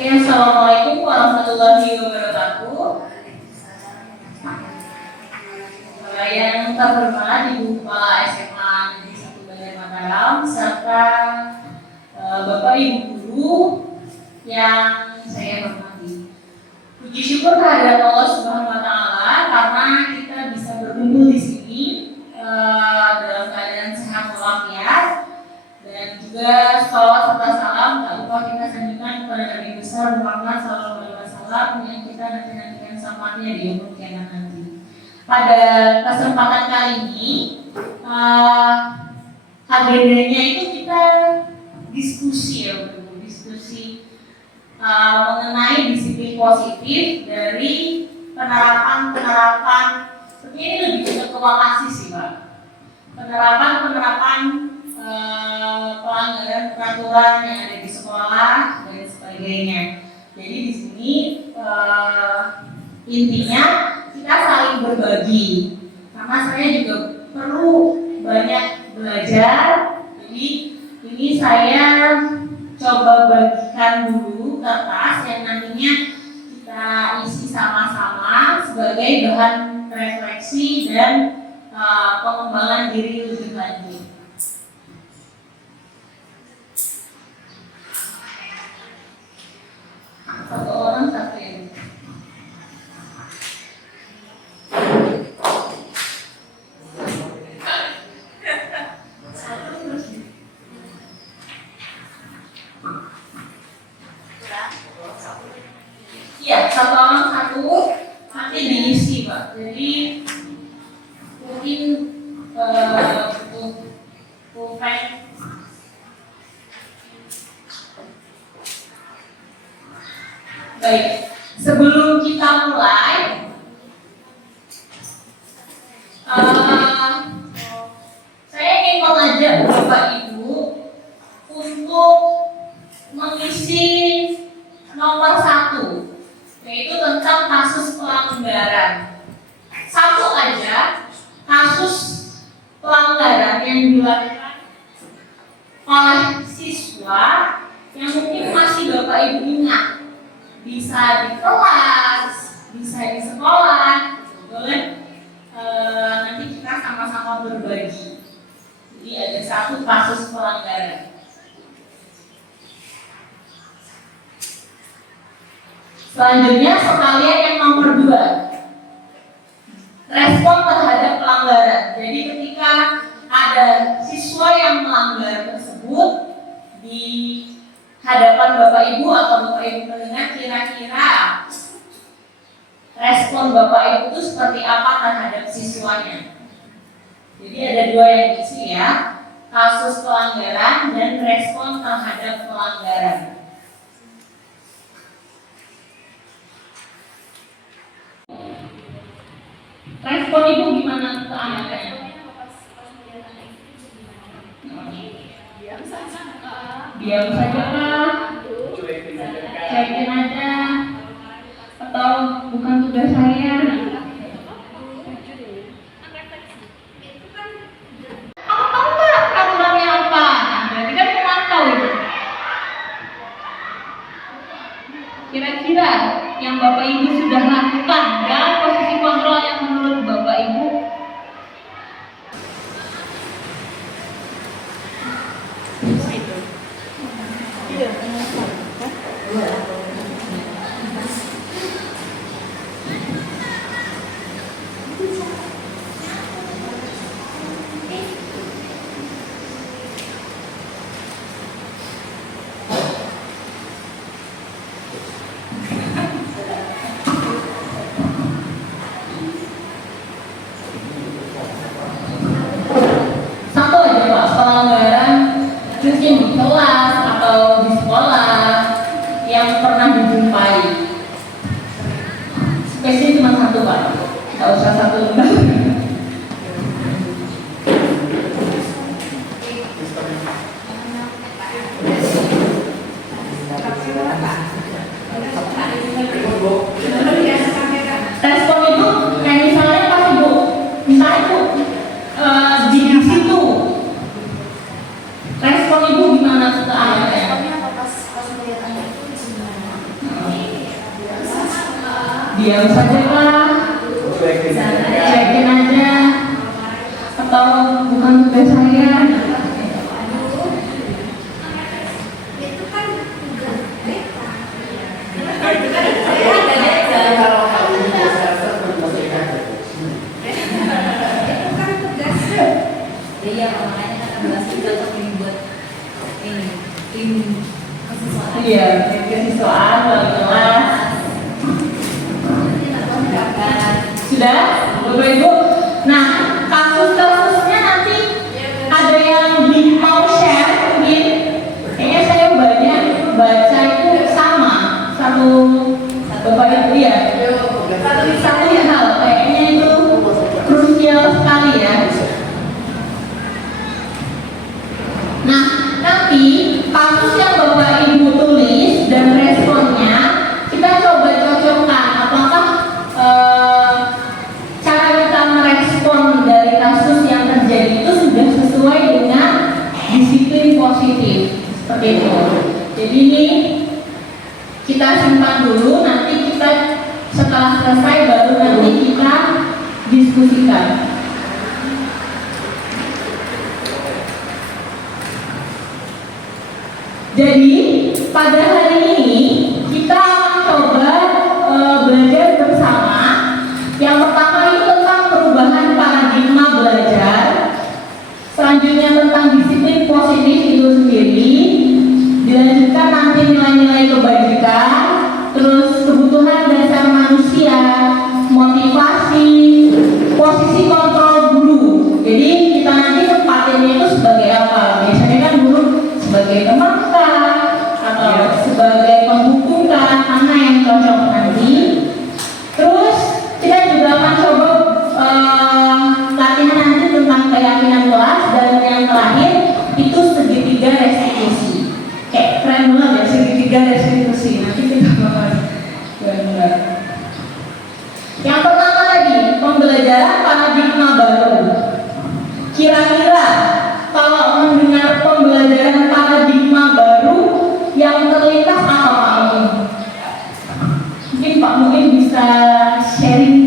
Assalamualaikum warahmatullahi wabarakatuh. Yang terhormat Ibu Kepala SMA Negeri 1 Bandar Mataram serta Bapak Ibu Guru yang saya hormati. Puji syukur kehadirat Allah Subhanahu Wa Taala karena kita bisa berkumpul di sini dalam keadaan sehat walafiat. Dan juga salawat serta salam tak lupa kita sanjungkan kepada Nabi besar Muhammad SAW yang kita nanti-nantikan sampainya di umur kiamat nanti. Pada kesempatan kali ini agendanya itu kita diskusi mengenai disiplin positif dari penerapan seperti ini lebih ke lokasi sih Pak. Penerapan pelanggaran peraturan yang ada di sekolah dan sebagainya. Jadi di sini intinya kita saling berbagi. Karena saya juga perlu banyak belajar. Jadi ini saya coba bagikan dulu kertas yang nantinya kita isi sama-sama sebagai bahan refleksi dan pengembangan diri lebih lanjut. Satu orang satu yang iya, satu orang satu nanti diisi Pak. Jadi mungkin pulpen. Baik, sebelum kita mulai, saya ingin mengajak Bapak Ibu untuk mengisi nomor 1, yaitu tentang kasus pelanggaran. Satu aja kasus pelanggaran yang dilakukan oleh siswa yang mungkin masih Bapak Ibu ingat. Bisa di kelas, bisa di sekolah, boleh. Nanti kita sama-sama berbagi. Jadi ada satu kasus pelanggaran. Selanjutnya sekalian yang nomor 2, respon terhadap pelanggaran. Jadi ketika ada siswa yang melanggar tersebut di hadapan Bapak Ibu atau Bapak Ibu mendengar, kira-kira respon Bapak Ibu itu seperti apa terhadap siswanya. Jadi ada 2 yang diisi ya, kasus pelanggaran dan respon terhadap pelanggaran. Respon Ibu gimana ke anaknya? Diam saja kah? Cuekin aja? Atau bukan tugas saya? Kamu tahu nggak peraturannya apa? Berarti kan memantau itu. Kira-kira yang Bapak Ibu sudah lakukan dalam posisi kontrol yang menurut Bapak Ibu respon itu kayak misalnya pas Ibu misalnya Ibu di situ respon Ibu gimana ke diam saja kah? Cuekin aja. Atau bukan tugas saya? Iya, makanya kan 16 itu cocok ini buat ini tim kesiswaan. Iya, tim kesiswaan wali kelas. Sudah, Bapak Ibu. Nah, kasus-kasusnya nanti ada yang mau share mungkin. Kayaknya saya banyak baca itu sama satu Bapak Ibu ya. Satu hal kayaknya itu krusial sekali ya. Nah, nanti kasus yang Bapak Ibu tulis dan responnya kita coba cocokkan apakah cara kita merespon dari kasus yang terjadi itu sudah sesuai dengan disiplin positif seperti itu. Jadi ini kita simpan dulu, nanti kita setelah selesai baru nanti kita diskusikan. Jadi pada hari ini kita akan coba belajar bersama. Yang pertama itu tentang perubahan paradigma belajar. Selanjutnya tentang disiplin positif itu sendiri. Dilanjutkan nanti nilai-nilai kebajikan. Terus kebutuhan dasar manusia, motivasi, posisi kontrol guru. Jadi kita nanti tempatinnya itu sebagai apa? Biasanya kan guru sebagai teman atau sebagai penghukum mana yang cocok nanti. Terus kita juga akan coba latihan nanti tentang keyakinan kelas, dan yang terakhir itu segitiga restitusi. Kayak keren banget ya, segitiga restitusi. Nanti kita bakal benar. Yang pertama tadi pembelajaran paradigma baru. Kira-kira kalau mendengar pembelajaran paradigma baru yang terlintas apa Pak Muin? Mungkin Pak Muin bisa sharing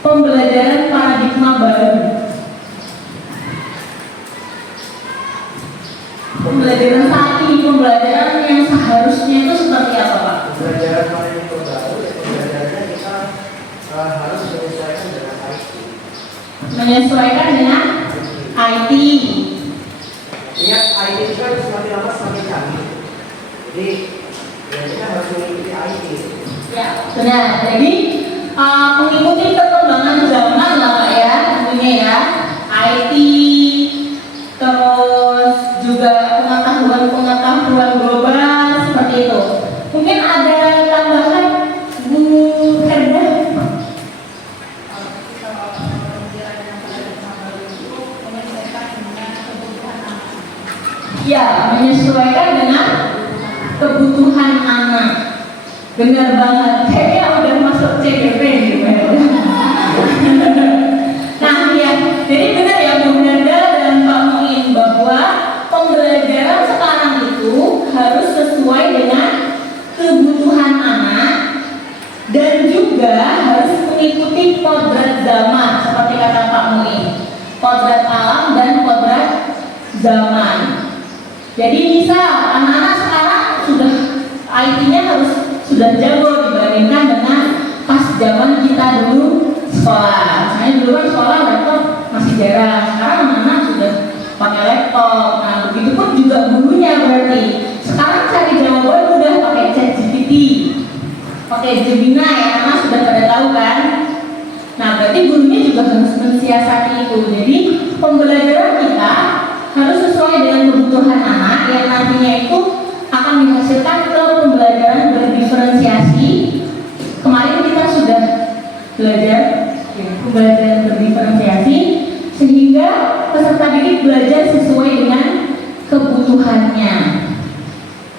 pembelajaran paradigma baru. Pembelajaran saat ini, pembelajaran yang seharusnya itu seperti apa Pak? Pembelajaran paradigma baru, pembelajarannya kita harus menyesuaikan dengan IT. Menyesuaikan dengan IT. Ingat, IT itu kan semakin lama semakin canggih. Jadi kita harus mengikuti IT. Ya, benar. Jadi mengikuti perkembangan zaman lah Pak ya, tentunya ya. IT, terus juga pengetahuan global seperti itu. Mungkin ada tambahan Bu Herda? Ya, menyesuaikan dengan kebutuhan anak. Benar banget. Kayaknya udah masuk CGP gitu. Nah, ya. Jadi benar ya Bu Herda dan Pak Muin bahwa pembelajaran sekarang itu harus sesuai dengan kebutuhan anak dan juga harus mengikuti kodrat zaman seperti kata Pak Muin. Kodrat alam dan kodrat zaman. Jadi misal anak-anak sekarang sudah IT-nya harus sudah jago dibandingkan dengan pas zaman kita dulu sekolah. Misalnya dulu kan sekolah laptop masih jarang, sekarang anak-anak sudah pakai laptop. Nah begitu pun juga gurunya berarti. Sekarang cari jawaban udah pakai ChatGPT, pakai Gemini ya, anak sudah pada tahu kan. Nah berarti gurunya juga harus mensiasati itu. Jadi pembelajaran kita harus sesuai dengan kebutuhan anak yang nantinya itu akan dihasilkan ke pembelajaran berdiferensiasi. Kemarin kita sudah belajar pembelajaran berdiferensiasi sehingga peserta didik belajar sesuai dengan kebutuhannya.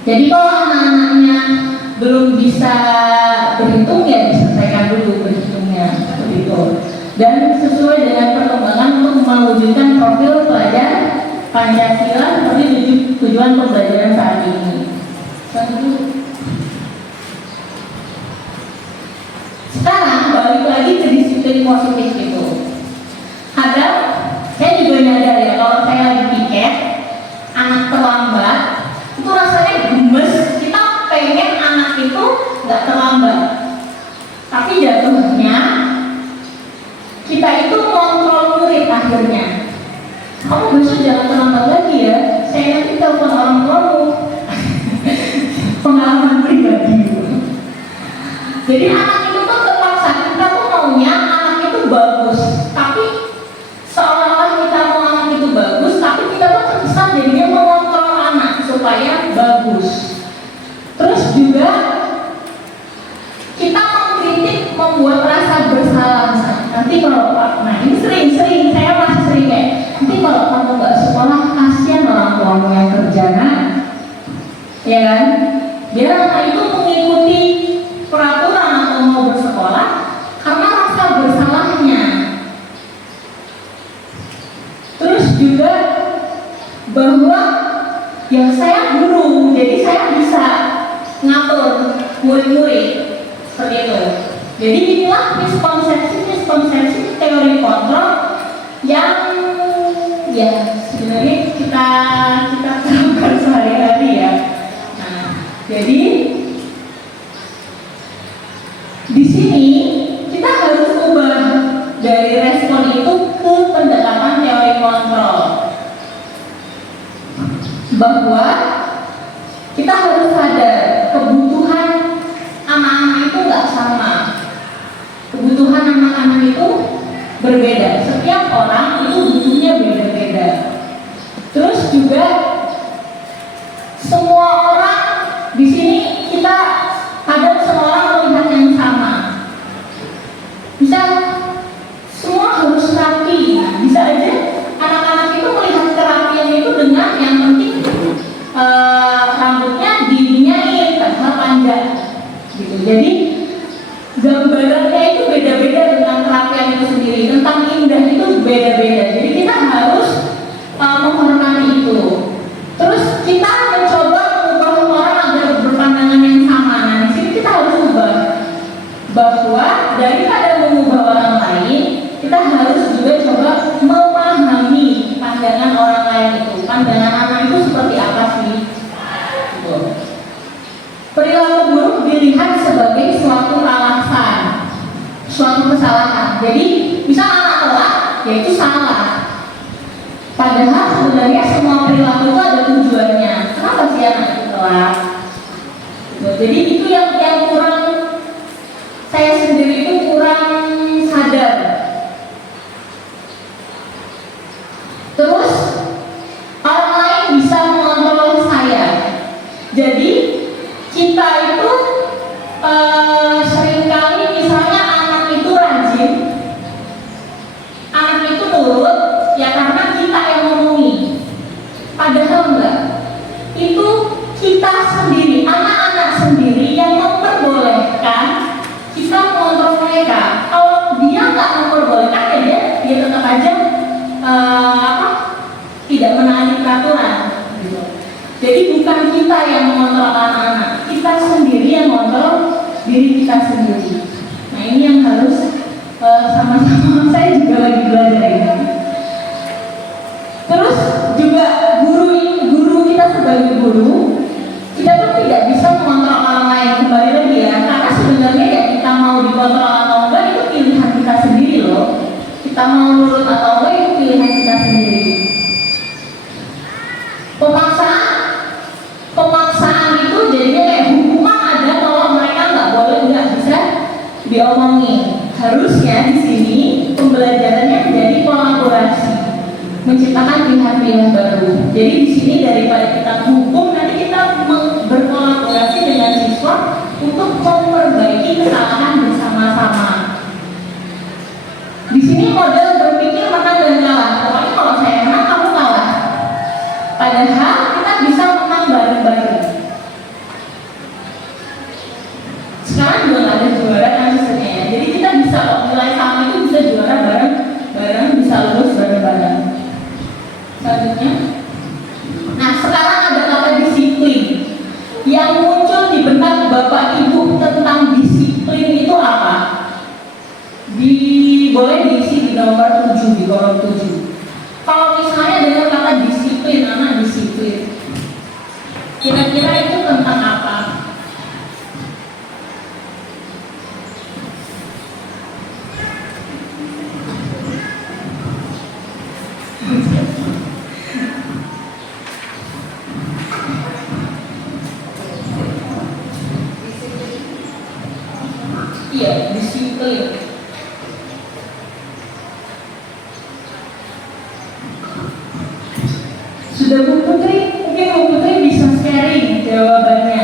Jadi kalau anak-anaknya belum bisa berhitung ya diselesaikan dulu berhitungnya seperti itu. Dan sesuai dengan perkembangan untuk mewujudkan profil pelajar Pancasila seperti tujuan pembelajaran saat ini. positif itu. Kadang saya juga nyadar ya, kalau saya lagi piket anak terlambat itu rasanya gemes. Kita pengen anak itu nggak terlambat, tapi jatuhnya kita itu kontrol murid akhirnya. Kamu besok jangan terlambat lagi ya, saya nanti telepon orang tuamu. Pengalaman pribadi. Jadi anak itu tuh terpaksa, kita tuh maunya anak itu bagus, tapi seolah-olah kita mau anak itu bagus, tapi kita tuh terkesan jadinya mengontrol anak supaya bagus. Terus juga kita mengkritik, membuat rasa bersalah. Nanti kalau nah ini sering saya masih sering kayak, nanti kalau kamu nggak sekolah kasihan orang tuamu yang kerja, nah, ya kan? Biar anak itu mengikuti peraturan atau mau bersekolah karena rasa bersalahnya. Terus juga bahwa yang saya guru, jadi saya bisa ngatur murid-murid seperti itu. Jadi inilah miskonsepsi teori kontrol yang ya sebenarnya kita terapkan sehari-hari ya. Nah, jadi di sini kita harus ubah dari respon itu ke pendekatan teori kontrol, bahwa kita harus sadar kebutuhan anak-anak itu nggak sama. Kebutuhan anak-anak itu berbeda. Setiap orang itu butuhnya beda-beda. Terus juga semua orang di sini kita kadang semua orang melihat yang sama. Bisa semua harus rapi. Nah, bisa aja anak-anak itu melihat kerapian itu dengan yang penting rambutnya diminyain, padahal panjang gitu. Jadi gambarannya itu beda-beda tentang kerapian itu sendiri, tentang indah itu beda-beda. Jadi kita harus menghormati itu. Terus kita mencoba mengubah orang agar berpandangan yang sama. Nah, di sini kita harus ubah bahwa daripada mengubah orang lain, kita harus juga coba memahami pandangan orang lain itu. Pandangan anak itu seperti apa sih? Gitu. Perilaku buruk dilihat sebagai suatu alasan, suatu kesalahan. Jadi misal anak telat, ya itu salah. Padahal sebenarnya semua perilaku itu ada tujuannya. Kenapa sih anak itu telat? Jadi itu yang kurang, saya sendiri itu kurang sadar. Terus orang lain bisa mengontrol saya. Jadi kita itu seringkali misalnya anak itu rajin, anak itu nurut, ya karena kita yang ngomongin. Padahal enggak. Itu kita sendiri, anak-anak sendiri yang memperbolehkan kita mengontrol mereka. Kalau dia nggak memperbolehkan, ya dia tetap aja tidak menaati peraturan. Gitu. Jadi bukan kita yang mengontrol anak-anak, kita sendiri yang mengontrol diri kita sendiri. Nah ini yang harus sama-sama saya juga lagi belajar ini. Terus juga guru kita sebagai guru, kita tuh tidak bisa mengontrol orang lain. Kembali lagi ya, karena sebenarnya ya kita mau dikontrol atau enggak itu pilihan kita sendiri loh. Kita mau nurut atau enggak itu pilihan kita sendiri. Pemaksaan itu jadinya kayak hukuman ada kalau mereka nggak bisa diomongin. Harusnya di sini pembelajarannya menjadi kolaborasi, menciptakan pilihan-pilihan baru. Jadi di sini daripada kita menghukum, nanti kita berkolaborasi dengan siswa untuk memperbaiki kesalahan bersama-sama. Di sini model berpikir menang dan kalah. Pokoknya kalau saya menang, kamu kalah. Padahal kita bisa menang bareng-bareng. Sekarang juga nggak ada juara kan sistemnya ya. Jadi kita bisa kok nilai sama itu bisa juara bareng-bareng, bisa lulus bareng-bareng. Selanjutnya, nah sekarang ada kata disiplin yang muncul di benak Bapak Ibu tentang disiplin itu apa? Boleh dengan kata disiplin, anak disiplin. Kira-kira itu tentang apa? Iya, disiplin. Sudah Bu Putri, mungkin Bu Putri bisa sharing jawabannya.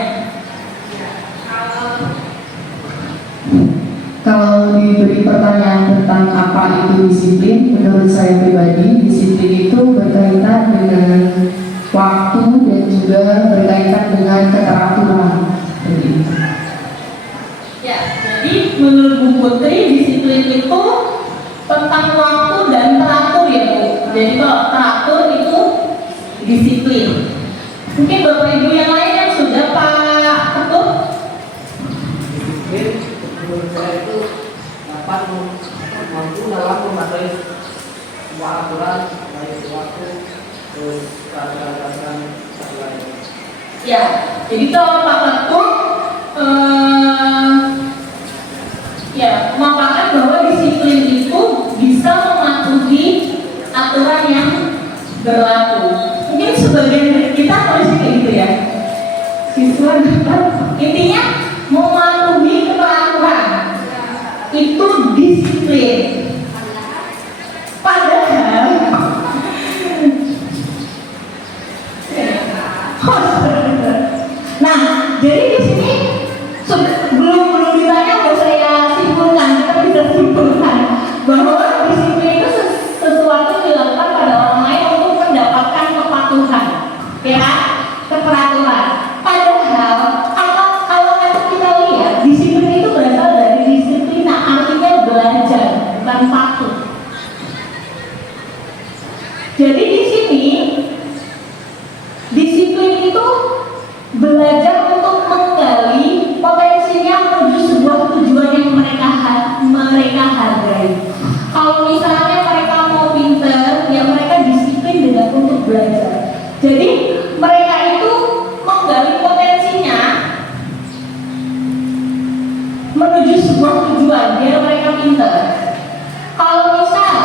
Kalau diberi pertanyaan tentang apa itu disiplin, menurut saya pribadi, disiplin itu berkaitan dengan waktu dan juga berkaitan dengan keteraturan. Seperti itu. Ya, jadi menurut Bu Putri disiplin itu tentang waktu dan teratur ya Bu. Jadi kalau teratur itu disiplin. Mungkin Bapak Ibu yang lain yang sudah Pak Ketum? Disiplin menurut saya itu dapat mampu dalam memakai semua aturan baik waktu terus peraturan lain. Ya, jadi kalau Pak Ketum ya memaparkan bahwa disiplin itu bisa mematuhi aturan yang berlaku. Mungkin sebagian dari kita harus kayak gitu ya. Siswa intinya mematuhi peraturan itu disiplin. Padahal nah, jadi di sini belum ditanya, udah saya simpulkan, kita bisa simpulkan bahwa disiplin itu sesuatu yang dilakukan pada orang lain untuk mendapatkan kepatuhan, ya kan? Keperaturan. Padahal kalau kita lihat disiplin itu berasal dari disiplina, artinya belajar, bukan patuh. Jadi di sini disiplin itu belajar untuk menggali potensinya menuju sebuah tujuan yang mereka hargai. Kalau misalnya mereka mau pinter, ya mereka disiplin dengan untuk belajar. Jadi mereka itu menggali potensinya menuju sebuah tujuan biar mereka pinter. Kalau misal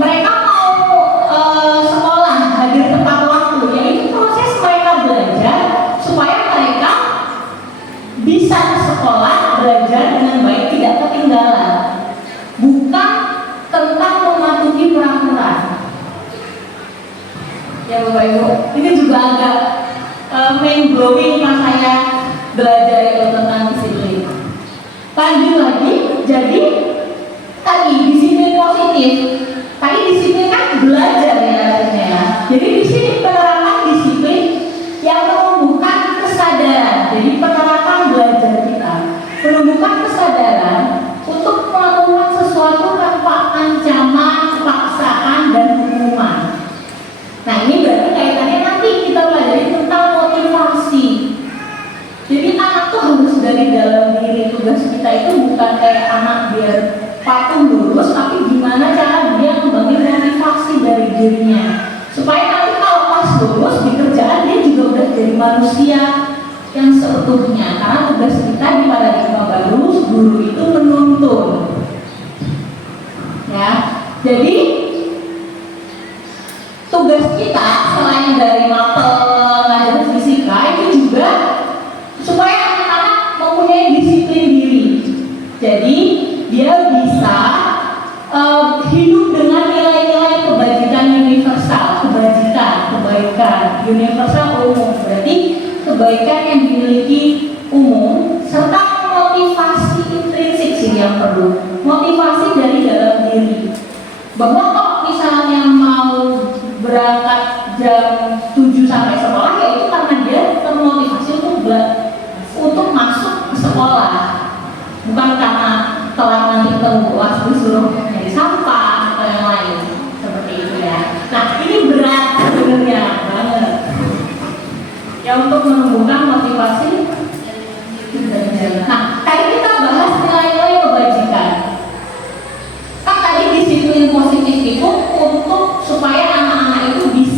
mereka mau sekolah hadir tepat waktu, ya itu proses mereka belajar supaya mereka bisa ke sekolah belajar dengan baik, tidak ketinggalan. Bukan tentang mematuhi peraturan. Ya Bapak Ibu, ini juga agak mind blowing pas saya belajar itu tentang disiplin. Lanjut lagi, jadi tadi disiplin positif. Tadi disiplin kan belajar ya artinya ya. Jadi di sini penerapan disiplin yang menumbuhkan kesadaran. Jadi penerapan belajar kita menumbuhkan kesadaran untuk melakukan sesuatu tanpa ancaman, paksaan, dan hukuman. Nah ini berarti kaitannya nanti kita pelajari tentang motivasi. Jadi anak tuh harus dari dalam diri. Tugas kita itu bukan kayak anak biar patuh lurus, tapi gimana cara dia membangun motivasi dari dirinya supaya nanti kalau pas lulus di kerjaan dia juga udah jadi manusia yang seutuhnya. Karena tugas kita di paradigma baru, guru itu menuntun. Ya, jadi tugas kita selain dari mapel ngajar fisika itu juga supaya anak-anak mempunyai disiplin diri. Jadi dia bisa hidup dengan nilai-nilai kebajikan universal, kebaikan universal umum, berarti kebaikan yang dimiliki umum, serta motivasi intrinsik sih yang perlu, motivasi dari dalam diri. Bahwa kok misalnya mau berangkat jam 7 sampai sekolah, ya itu karena dia termotivasi untuk masuk ke sekolah, bukan karena telat nanti kelas disuruh nyari sampah atau yang lain seperti itu ya. Nah ini berat sebenarnya banget ya untuk menumbuhkan motivasi. Nah tadi kita bahas nilai-nilai kebajikan. Kan tadi disiplin positif itu untuk supaya anak-anak itu bisa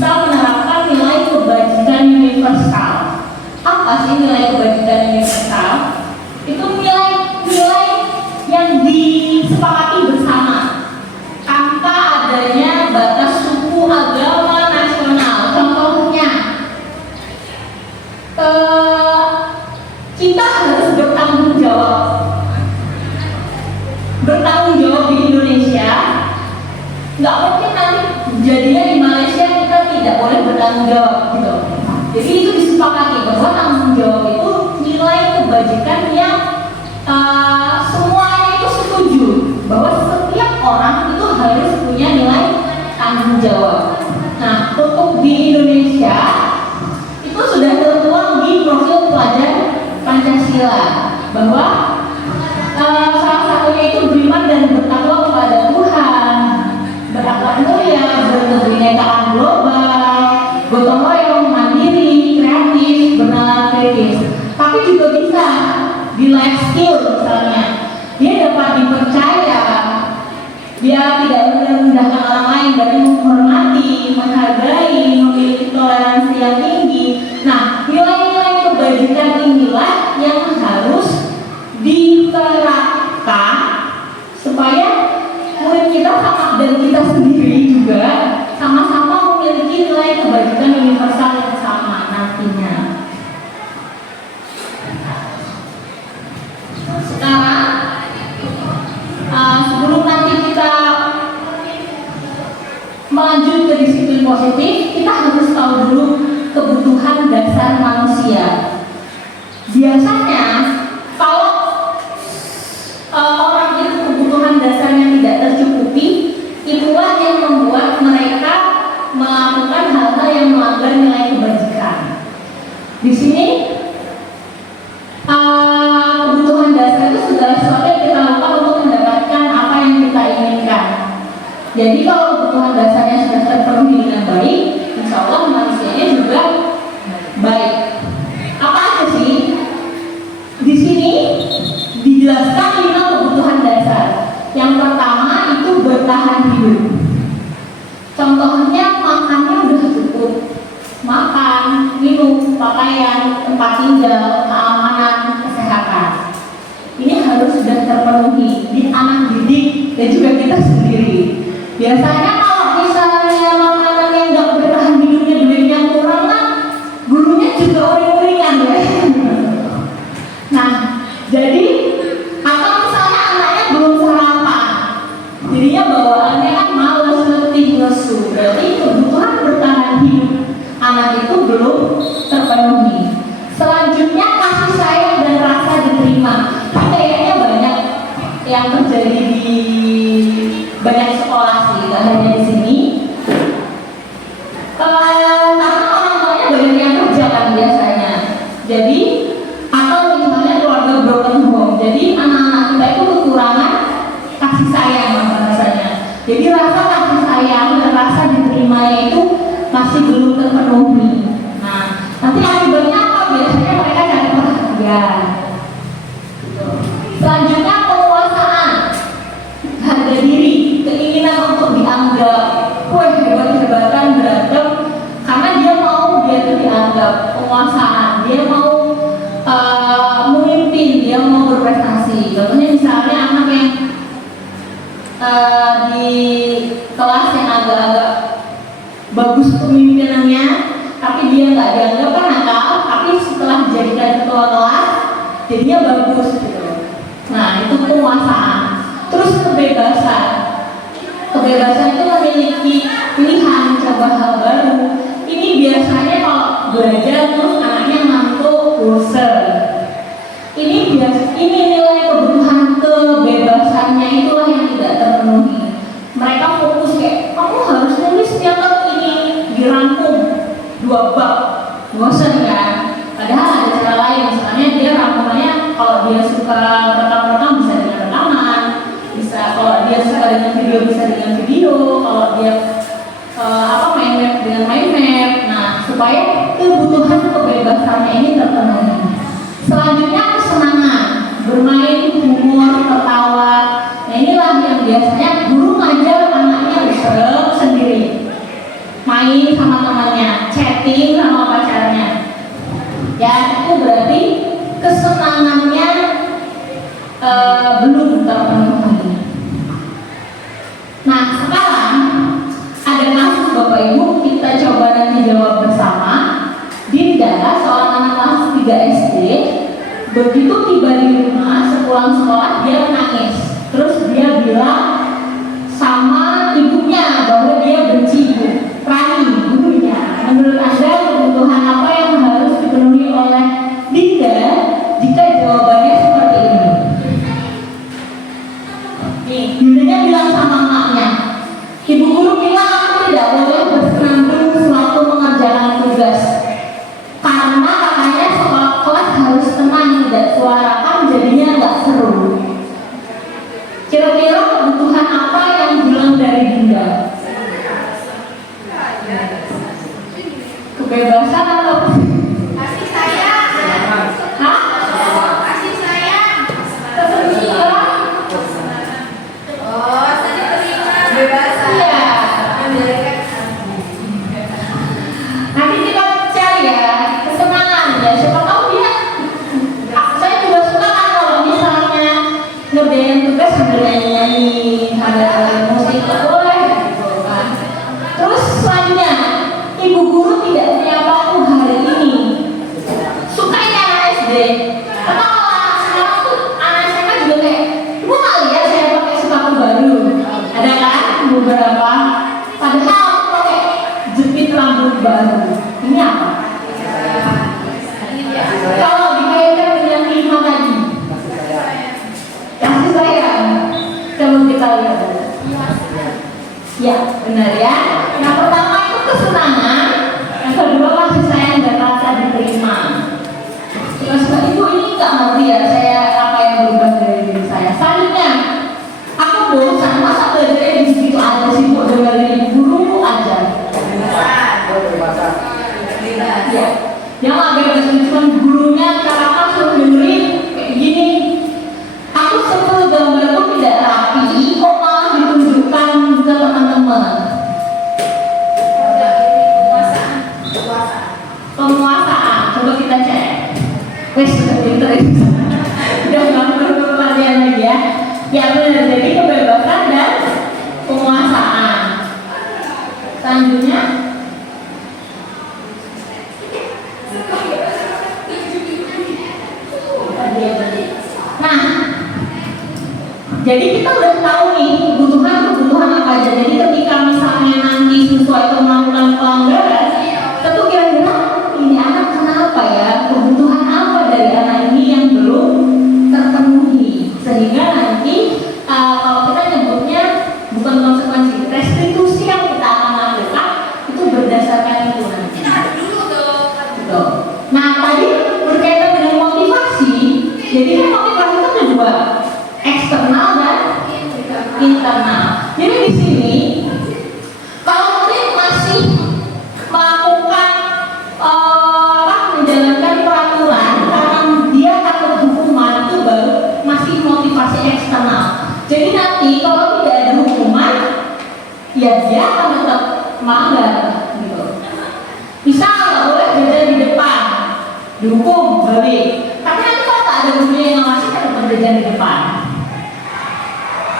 bertanggung jawab gitu. Jadi itu disepakati bahwa tanggung jawab itu nilai kebajikan yang semuanya itu setuju bahwa setiap orang itu harus punya nilai tanggung jawab. Nah, untuk di Indonesia itu sudah tertuang di profil pelajar Pancasila bahwa salah satunya itu beriman dan bertakwa kepada Tuhan, berakhlak mulia, berkebinekaan global, gotong royong, mandiri, kreatif, bernalar kritis. Tapi juga bisa di life skill misalnya, dia dapat dipercaya, dia tidak merendahkan orang lain dan menghormati, menghargai, memiliki toleransi yang tinggi. Nah, nilai-nilai kebajikan inilah yang harus diterapkan supaya murid kita sama dan kita sendiri juga sama-sama memiliki nilai kebajikan universal yang sama nantinya. Sekarang sebelum nanti kita melanjut ke disiplin positif, kita harus tahu dulu kebutuhan dasar manusia. Biasanya kalau orang itu kebutuhan dasarnya tidak tercukupi, itulah yang membuat mereka melakukan hal-hal yang melanggar nilai kebajikan. Di sini kebutuhan dasar itu segala sesuatu yang kita lakukan untuk mendapatkan apa yang kita inginkan. Jadi kalau kebutuhan dasarnya sudah terpenuhi dengan baik, insya Allah manusianya juga baik. Apa aja sih? Di sini dijelaskan 5 kebutuhan dasar. Yang pertama itu bertahan hidup. Contohnya makannya udah cukup, makan, minum, pakaian, tempat tinggal, keamanan, kesehatan. Ini harus sudah terpenuhi di anak didik dan juga kita sendiri. Biasanya kalau misalnya makanan yang nggak bertahan hidupnya, duitnya kurang, kan gurunya juga uring-uringan ya. Nah, jadi atau misalnya anaknya belum sarapan, jadinya bawaannya kan males, letih, lesu. Berarti kebutuhan bertahan hidup anak itu belum terpenuhi. Selanjutnya kasih sayang dan rasa diterima. Ini kayaknya banyak yang terjadi di banyak sekolah sih, tidak hanya di sini. Karena orang tuanya banyak yang kerja kan biasanya. Jadi atau misalnya keluarga broken home. Jadi anak-anak kita itu kekurangan kasih sayang rasanya. Jadi rasa kasih sayang dan rasa diterimanya itu masih belum terpenuhi. Nah, nanti akibatnya apa? Biasanya mereka cari perhatian. Selanjutnya penguasaan, harga diri, keinginan untuk dianggap, hebat-hebatan, berantem, karena dia itu dianggap penguasaan, dia mau memimpin, dia mau berprestasi. Contohnya misalnya anak yang di kelas yang agak-agak bagus pemimpinannya, tapi dia nggak dianggap kan nakal, tapi setelah dijadikan ketua kelas, jadinya bagus gitu. Nah, itu penguasaan. Terus kebebasan. Kebebasan itu memiliki pilihan, coba hal baru. Ini biasanya kalau belajar terus anaknya ngantuk, bosan. Ini nilai kebutuhan kebebasannya itulah yang tidak terpenuhi. Mereka fokus kayak kamu harus nulis setiap ini dirangkum 2 bab, bosan kan? Padahal ada cara lain, misalnya dia rangkumannya kalau dia suka rekam-rekam bisa dengan rekaman, bisa kalau dia suka dengan video bisa dengan video, kalau dia main map dengan main map. Nah, supaya kebutuhan kebebasannya ini terpenuhi. Selanjutnya kesenangan, bermain, humor, tertawa. Nah, inilah yang biasanya guru ngajar anaknya berserem sendiri, main sama temannya, chatting sama pacarnya. Ya, itu berarti kesenangannya belum terpenuhi. Nah, sekarang ada kasus Bapak Ibu, kita coba nanti jawab bersama. Dinda, seorang anak kelas 3 SD, begitu tiba di rumah sepulang sekolah dia menangis. Terus dia bilang sama ibunya bahwa dia benci ibu, Rani gurunya. Menurut kebebasan atau Kasih sayang. hah? Kasih sayang. Kesenangan? Oh, tadi terima kebebasan. Iya. Menjadikan Nanti kita cari ya kesenangan ya. Siapa tahu dia. Saya juga suka kan kalau misalnya ngerjain tugas sambil nyanyi, ada musik boleh gitu kan. Terus selanjutnya, ibu guru tidak punya waktu hari ini. Suka ya anak SD. Karena kalau anak sekarang tuh anak SMA juga kayak, ibu nggak lihat saya pakai sepatu baru. Ada kan beberapa. Padahal aku pakai jepit rambut baru. Ini apa? Kalau dikaitkan dengan lima tadi, kasih sayang. Coba kita lihat. Ya, benar ya. Yang pertama itu kesenangan, yang kedua kasih sayang dan rasa diterima. Terus ibu ini nggak ngerti ya saya apa yang berubah dari diri saya. Selanjutnya, aku bosan masa belajarnya di situ aja sih bu, dengerin ibu guru aja. Ya, yang agak cuma gurunya cara suruh dengerin kayak gini. Aku sebel gambarku tidak rapi, kok malah ditunjukkan ke teman-teman. Penguasaan, coba kita cek. Wes sudah pinter ya. Udah nggak perlu pelatihan lagi ya. Ya benar, jadi kebebasan dan penguasaan. Selanjutnya. Nah, jadi kita udah tahu nih kebutuhan apa aja. Jadi ketika misalnya nanti siswa itu melakukan pelanggaran, tentu kira-kira ini anak kenapa ya? Kebutuhan apa dari anak ini yang belum terpenuhi? Sehingga nanti kalau kita nyebutnya bukan konsekuensi, restitusi yang kita akan lakukan itu berdasarkan itu nanti. Betul. Nah tadi berkaitan dengan motivasi, jadi kan motivasi itu ada dua, eksternal dan internal. Jadi di sini kalau murid masih melakukan menjalankan peraturan karena dia takut hukuman, itu baru masih motivasi eksternal. Jadi nanti kalau tidak ada hukuman, ya dia akan tetap melanggar gitu. Misal nggak boleh jajan di depan, dihukum balik. Tapi nanti kalau tak ada gurunya yang ngasih, kan tetap jajan di depan.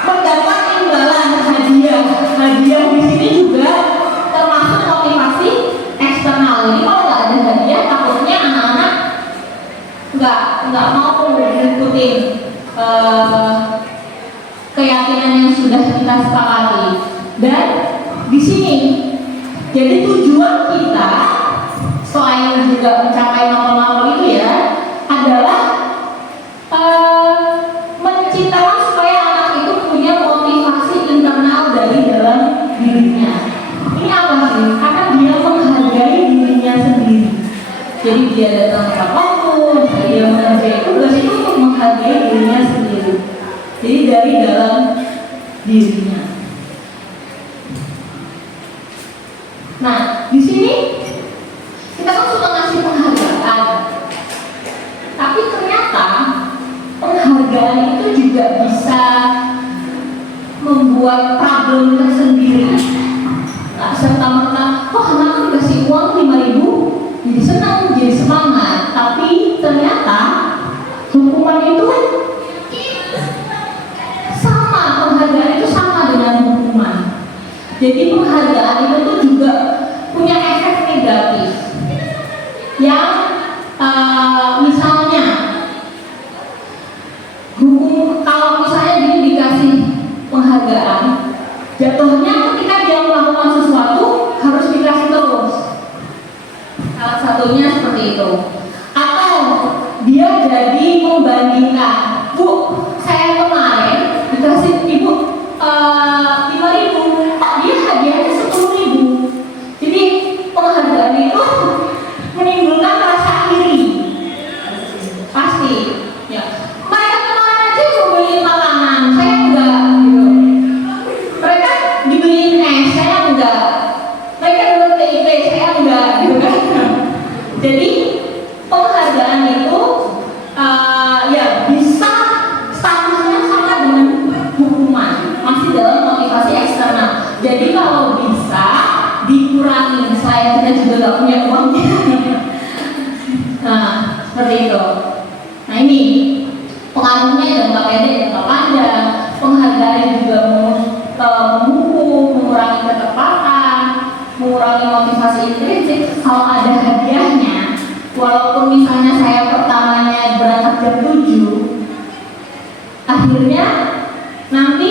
Mendapat imbalan hadiah di sini juga termasuk motivasi eksternal. Jadi kalau nggak ada hadiah, takutnya anak-anak nggak mau mengikuti keyakinan yang sudah kita sepakati. Dan di sini, jadi tujuan kita selain juga mencapai nol-nol itu ya adalah menciptakan supaya anak itu punya motivasi internal dari dalam dirinya. Ini apa sih? Karena dia menghargai dirinya sendiri. Jadi dia datang ke kampus, dia mengerjakan tugas itu untuk menghargai dirinya sendiri. Jadi dari dalam dirinya. Nah, di sini kita kan suka ngasih penghargaan, tapi ternyata penghargaan itu juga bisa membuat problem tersendiri. Nah, serta-merta, oh anak dikasih uang 5.000, jadi senang, jadi semangat. Tapi ternyata hukuman itu sama, penghargaan itu sama dengan hukuman. Jadi penghargaan itu tuh juga punya efek negatif. Yang misalnya hukum, kalau misalnya dia dikasih penghargaan, jatuhnya ketika dia melakukan sesuatu harus dikasih terus. Salah satunya seperti itu. Atau dia jadi membandingkan, Bu, saya kemarin dikasih ibu 5.000, Pak dia hadiahnya 10.000. Jadi penghargaan itu menimbulkan rasa iri, pasti. Ya. Mereka kemarin aja membeli makanan, saya enggak. Gitu. Mereka dibeliin es, saya enggak. Mereka dapat PIP, saya enggak. Gitu kan? Jadi penghargaan itu ya bisa statusnya sama dengan hukuman, masih dalam motivasi eksternal. Jadi kalau bisa dikurangi, saya kita juga nggak punya uangnya. Nah, seperti itu. Nah ini pengaruhnya jangka pendek, jangka panjang. Penghargaan juga mengurangi ketepatan, mengurangi motivasi intrinsik. Kalau ada hadiahnya, walaupun misalnya saya pertamanya berangkat jam 7, akhirnya nanti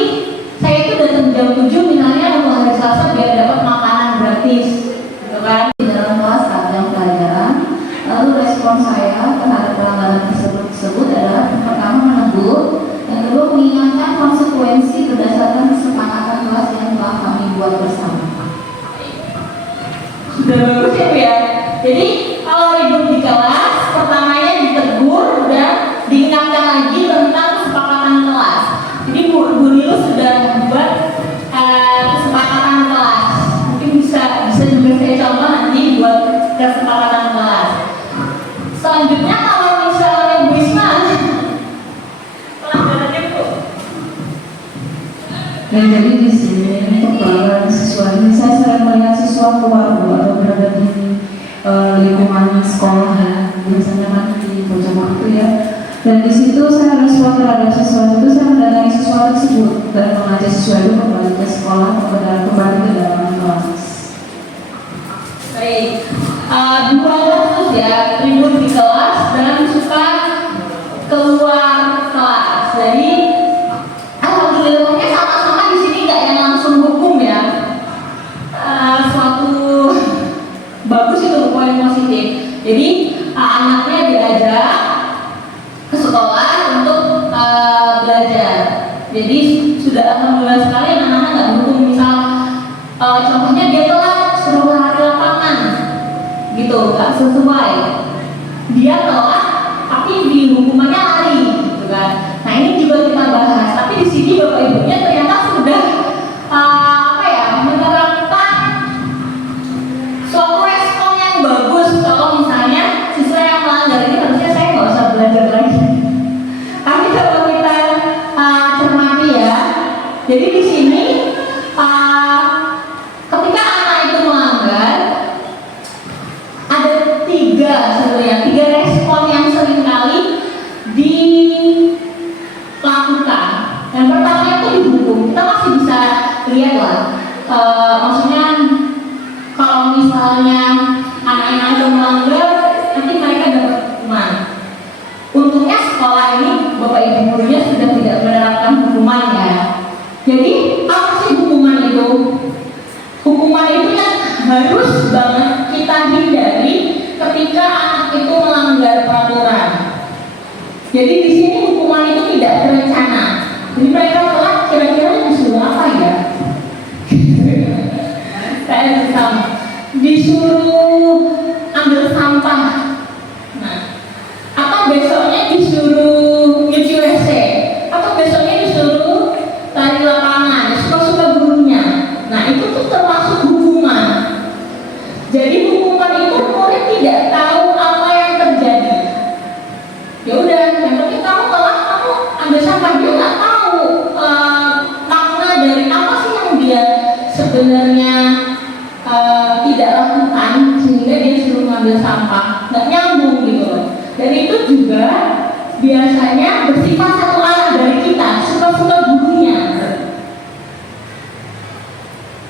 saya itu datang jam 7 misalnya untuk hari Selasa biar dapat makanan gratis, gitu kan? Di dalam kelas ada pelajaran, lalu respon saya terhadap pelanggaran tersebut adalah pertama menegur, yang kedua mengingatkan konsekuensi berdasarkan kesepakatan kelas yang telah kami buat bersama. Sudah bagus ya Bu ya? Jadi kalau ribut di kelas, pertamanya ditegur dan diingatkan lagi tentang kesepakatan kelas. Jadi Bu Nilu sudah membuat kesepakatan kelas. Mungkin bisa juga saya contoh nanti buat kesepakatan kelas. Selanjutnya kalau misalnya Bu Isma, pelanggarannya Bu. Ya, jadi di sini untuk pelanggaran siswa ini saya sering melihat siswa keluar atau berada di lingkungan sekolah ya, biasanya kan di pojok itu ya. Dan di situ saya respon terhadap siswa itu, saya mendatangi siswa tersebut dan mengajak siswa itu kembali ke sekolah atau kembali ke dalam kelas. Baik, dua kasus ya, ribut di kelas dan suka keluar kelas. Jadi alhamdulillahnya sama-sama di sini nggak yang langsung hukum ya. Suatu bagus itu poin positif. Jadi anaknya diajak ke sekolah untuk belajar. Jadi sudah alhamdulillah sekali anak-anak nggak dihukum. Misal contohnya dia telat suruh lari lapangan, gitu, nggak sesuai. Dia telat, tapi di hukumannya lari, gitu kan. Nah ini juga kita bahas. Tapi di sini bapak ibunya ternyata sudah menerapkan suatu respon yang bagus. Kalau misalnya siswa yang melanggar ini harusnya saya nggak usah belajar lagi. Tapi kalau kita cermati ya, jadi di sini ketika anak itu melanggar ada tiga respon yang seringkali dilakukan. Yang pertama itu dihukum. Kita masih bisa lihat lah, maksudnya kalau misalnya anak-anak itu melanggar, nanti mereka dapat hukuman. Untungnya sekolah ini bapak ibu gurunya sudah tidak menerapkan hukuman ya. Jadi apa sih hukuman itu? Hukuman itu yang harus banget kita hindari ketika anak itu melanggar peraturan. Jadi di sini hukuman itu tidak terencana. Jadi mereka telat, kira-kira disuruh apa ya? Saya disuruh ambil sampah. Nah, atau besoknya disuruh nyuci WC, atau besoknya disuruh lari lapangan, suka-suka gurunya. Nah itu tuh termasuk hukuman. Jadi hukuman itu murid tidak tahu apa yang terjadi. Ya udah, yang penting kamu telat, kamu ambil sampah. Dia nggak tahu makna dari apa sih yang dia sebenarnya tidak lakukan sehingga dia suruh mengambil sampah. Nggak nyambung gitu loh. Dan itu juga biasanya bersifat satu arah dari kita, suka-suka gurunya.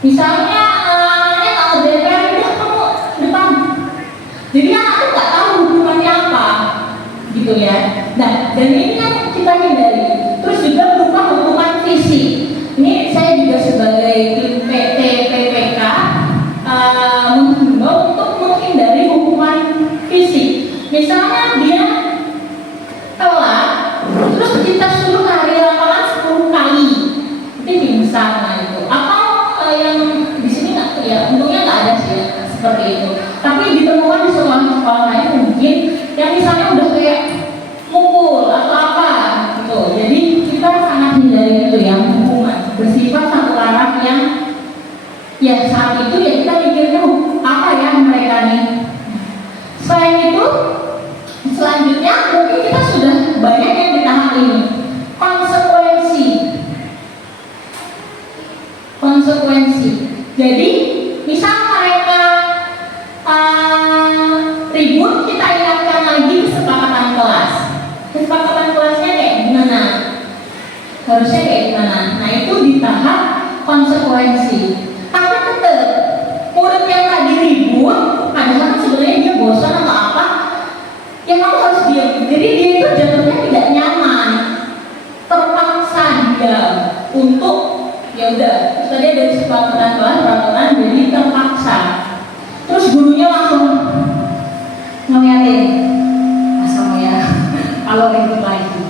Misalnya anaknya kalau DPR udah kamu depan, jadi anak itu nggak tahu hukumannya apa, gitu ya. Nah, dan ini yang kita hindari. Terus juga berupa hukuman fisik. Ini saya juga sebagai tim PT PPK menghimbau untuk menghindari hukuman fisik. Misalnya dia telat, terus kita suruh lari lapangan 10 kali, itu pingsan lah itu. Atau yang di sini nggak, ya untungnya nggak ada sih seperti itu. Tapi ditemukan di sekolah-sekolah lain mungkin yang misalnya udah kayak mukul atau apa gitu. Jadi kita sangat hindari itu yang hukuman bersifat satu arah yang ya saat itu ya kita mikirnya apa ya mereka nih. Selain harusnya kayak gimana. Nah itu di tahap konsekuensi. Tapi tetap murid yang tadi ribut, padahal kan sebenarnya dia bosan atau apa, ya kamu harus diam. Jadi dia itu jatuhnya tidak nyaman, terpaksa dia untuk ya udah. Terus tadi ada kesepakatan peraturan jadi terpaksa. Terus gurunya langsung ngeliatin, asal ya kalau ribut lagi.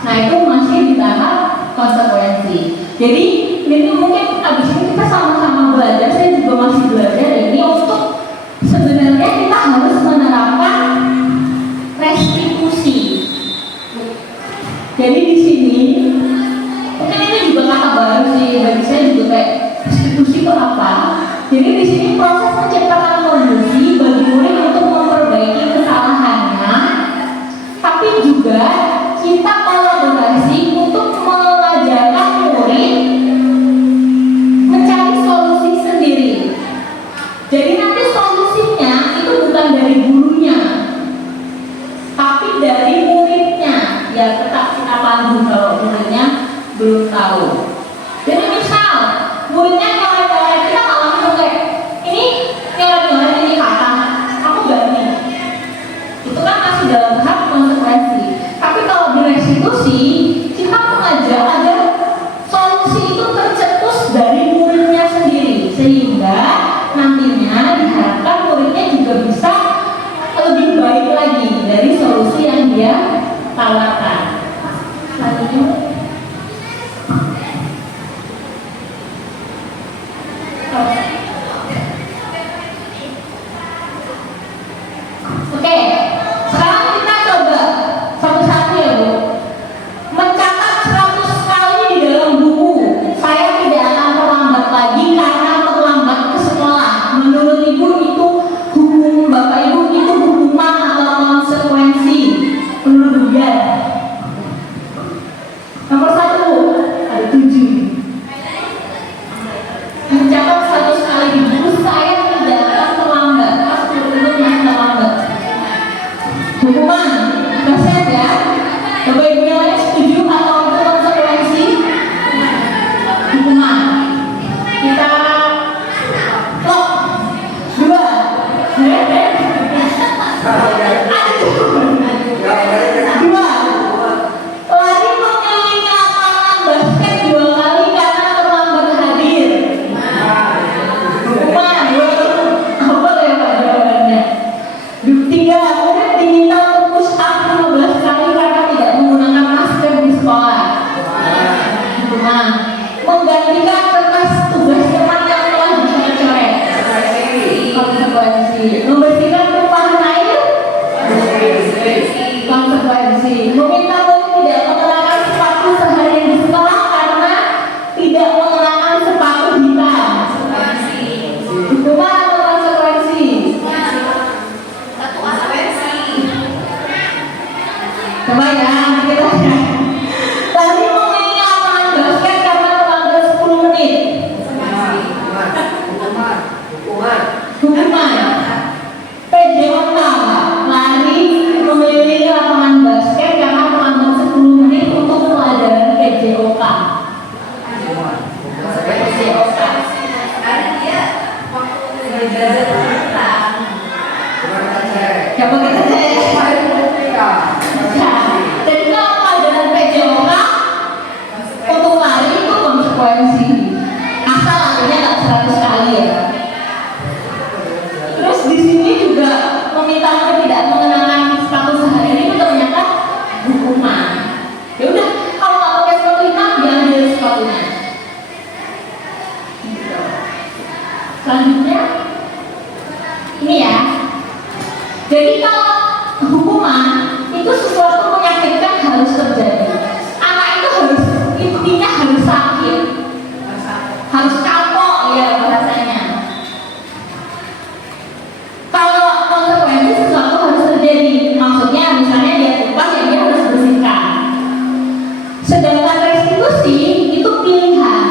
Nah itu masih di tahap konsekuensi. Jadi ini mungkin abis ini kita sama-sama belajar. Saya juga masih belajar ini untuk sebenarnya kita harus menerapkan restitusi. Jadi di sini mungkin ini juga kata baru sih bagi saya juga kayak restitusi itu apa. Jadi di sini proses menciptakan kondisi bagi murid untuk memperbaiki kesalahannya, tapi juga kita kolaborasi untuk mengajarkan murid mencari solusi sendiri. Jadi nanti solusinya itu bukan dari gurunya, tapi dari muridnya. Ya tetap kita pandu kalau muridnya belum tahu. Jadi misal muridnya nyolek-nyolek, kita nggak langsung kayak ini nyolek-nyolek ini kata aku ganti. Itu kan masih dalam tahap konsekuensi. Tapi kalau di restitusi kita mengajak agar solusi itu tercetus dari muridnya sendiri, sehingga nantinya diharapkan muridnya juga bisa lebih baik lagi dari solusi yang dia tawarkan. Selanjutnya. Oke, sekarang kita coba satu-satu ya Bu. Mencatat 100 kali di dalam buku. Saya tidak akan terlambat lagi karena terlambat ke sekolah. Menurut Ibu itu hukum, Bapak Ibu itu hukuman atau konsekuensi? Menurut dia. Nomor 1, ada 7. Mencatat 100 kali di buku, saya tidak akan terlambat. Pasti itu yang terlambat. Hukuman, kasihan ya. Bapak Ibu yang lain setuju atau itu konsekuensi? Hukuman. Kita lock 2. Dua. Lari mengelilingi lapangan basket 2 kali karena terlambat hadir. Hukuman. Apa ya Pak jawabannya? 3. Murid diminta untuk push up 15 kali karena tidak menggunakan masker di sekolah. Hukuman. Menggantikan kertas tugas teman yang telah dicoret-coret. Konsekuensi. Membersihkan tumpahan air. Konsekuensi. Meminta murid tidak mengenakan sepatu seharian di sekolah karena tidak mengenakan sepatu hitam. Hukuman atau konsekuensi? Coba ya, kita ya. Tadi mengelilingi lapangan basket karena terlambat 10 menit. Hukuman. PJOK, lari mengelilingi lapangan basket karena terlambat 10 menit untuk pelajaran PJOK. PJOK. Coba kita cek. Jadi kalau pelajaran PJOK untuk lari itu konsekuensi. Asal larinya nggak 100 kali ya. Terus di sini juga meminta murid tidak mengenakan sepatu seharian itu ternyata hukuman. Ya udah, kalau nggak pakai sepatu hitam diambil sepatunya. Selanjutnya ini ya. Jadi kalau hukuman itu sesuatu menyakitkan harus terjadi. Anak itu harus intinya harus sakit, harus kapok ya bahasanya. Kalau konsekuensi sesuatu harus terjadi, maksudnya misalnya dia tumpah ya dia harus bersihkan. Sedangkan restitusi itu pilihan.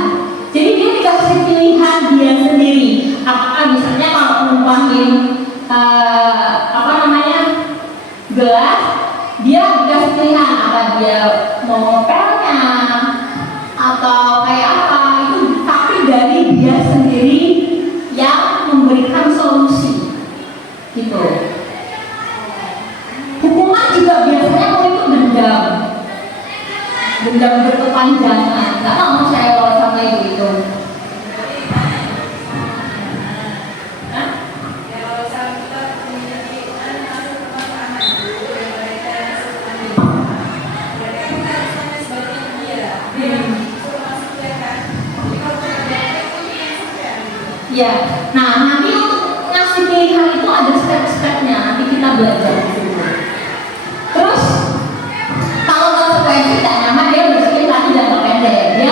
Jadi dia dikasih pilihan dia sendiri. Apakah misalnya kalau numpahin gelas, dia dikasih pilihan apa dia mau ngepelnya, dendam berkepanjangan. Nggak mau saya kalau sama ibu itu. Ya, nah nanti untuk ngasih pilihan itu ada step-stepnya, nanti kita belajar di situ. Terus kalau konsekuensi tidak nyaman dia berpikir lagi jangka pendek, dia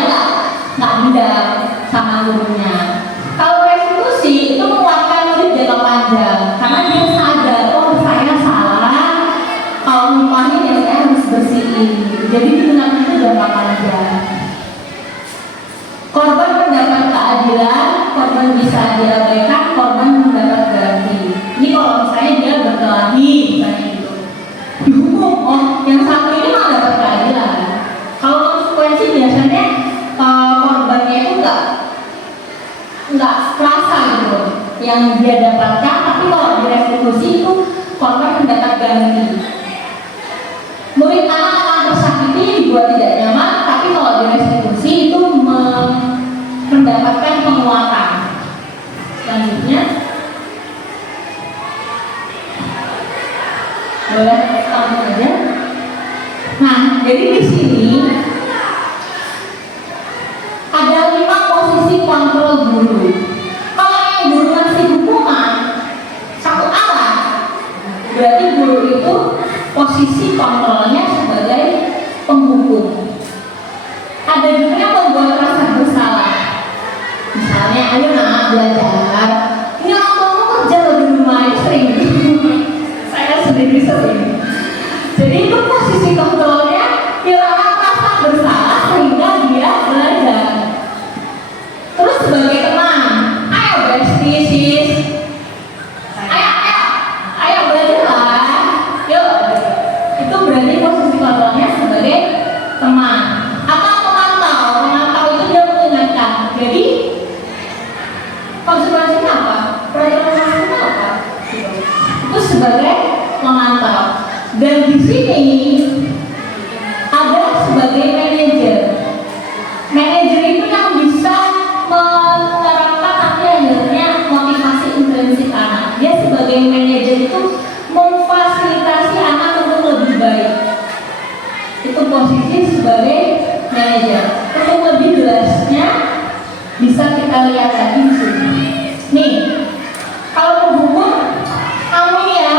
nggak bidang sama gurunya. Kalau restitusi itu menguatkan murid jangka panjang, karena dia sadar, oh saya salah, kalau ngumpulin ya saya harus bersihin. Jadi digunakan itu jangka panjang. Korban mendapat keadilan, korban bisa diabaikan, korban mendapat ganti. Ini kalau misalnya dia berkelahi, misalnya gitu, dihukum, oh yang satu ini malah dapat keadilan. Kalau konsekuensi biasanya korbannya itu nggak terasa gitu, yang dia dapatkan, tapi kalau direstitusi itu korban mendapat ganti. Murid anak akan tersakiti dibuat tidak nyaman, tapi kalau direstitusi itu mendapatkan penguatan. Selanjutnya, boleh kamu aja. Nah, jadi di sini ada 5 posisi kontrol guru. Kalau yang guru ngasih hukuman satu arah, berarti guru itu posisi kontrolnya sebagai penghukum. Ada juga yang membuat rasa bersalah. Misalnya, ayo nak belajar. Ini orang kamu kerja loh di rumah, itu sering. Saya sendiri sering. Jadi itu posisi kontrolnya, dia orang rasa bersalah sehingga dia belajar. Terus sebagai teman, ayo bestie sis, ayo belajar lah, yuk. Itu berarti posisi kontrolnya sebagai teman. Atau pemantau itu dia mengingatkan. Jadi konsekuensinya apa? Konsekuensinya apa? Itu sebagai pemantau. Dan di sini ada sebagai manajer. Manajer itu yang bisa menerapkan akhirnya motivasi intrinsik anak. Dia sebagai manajer itu memfasilitasi anak untuk lebih baik. Itu posisi sebagai manajer. Untuk lebih jelasnya bisa kita lihat lagi di sini. Nih, kalau menghukum kamu ya,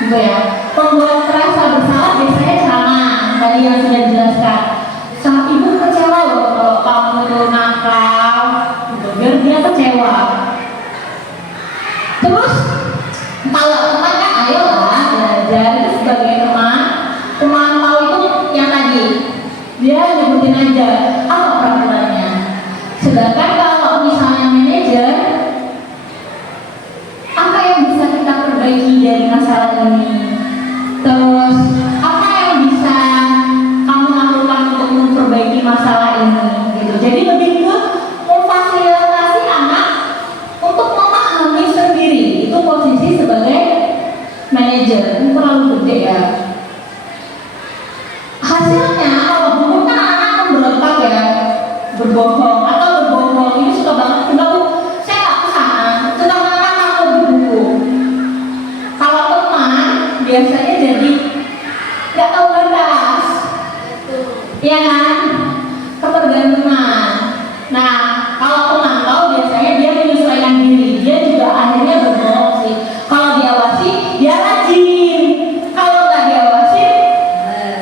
gitu ya. Membuat rasa bersalah biasanya sama tadi yang sudah dijelaskan. Sang ibu kecewa loh kalau kamu itu nakal, gitu. Biar dia kecewa. Terus kalau teman kan ayolah belajar itu sebagai teman. Pemantau itu yang tadi dia nyebutin aja apa peraturannya. Sedangkan kalau misalnya manajer, apa yang bisa kita perbaiki dari masalah ini? Terus apa yang bisa kamu lakukan untuk memperbaiki masalah ini? Gitu. Jadi lebih ke memfasilitasi anak untuk memahami sendiri. Itu posisi sebagai manajer. Ini terlalu gede ya. Hasilnya kalau hukum kan anak memberontak ya, berbohong atau berbohong. Ini suka banget. Enggak bu, saya nggak kesana. Kenapa aku berhukum? Kalau teman biasanya jadi nggak tahu batas, ya kan? Ketergantungan. Nah, kalau pemantau biasanya dia menyesuaikan diri. Dia juga akhirnya berbohong sih. Kalau diawasi, dia rajin. Kalau nggak diawasi,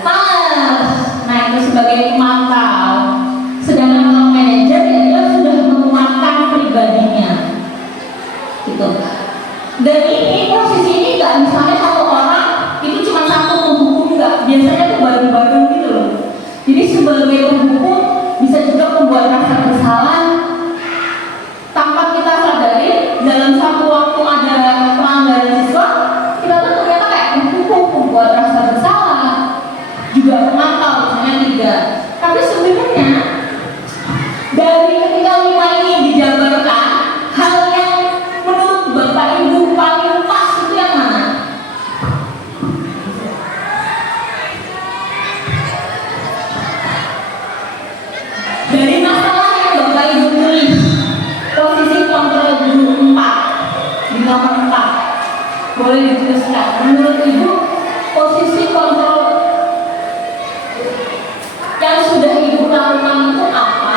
males. Nah, itu sebagai pemantau. Sedangkan kalau manajer ya dia sudah menguatkan pribadinya, gitu. Dan ini posisi ini nggak misalnya satu orang itu cuma satu penghukum, nggak. Biasanya tuh bareng-bareng gitu loh. Jadi sebagai penghukum bisa juga membuat rasa bersalah tanpa kita sadari. Dalam satu waktu ada pelanggaran siswa, kita tuh ternyata kayak penghukum, membuat rasa bersalah, juga pemantau misalnya 3. Tapi sebenarnya dari ketika 5 ini dijabarkan, hal yang menurut Bapak Ibu paling pas itu yang mana? boleh diteruskan. Menurut Ibu, posisi kontrol yang sudah Ibu lakukan itu apa?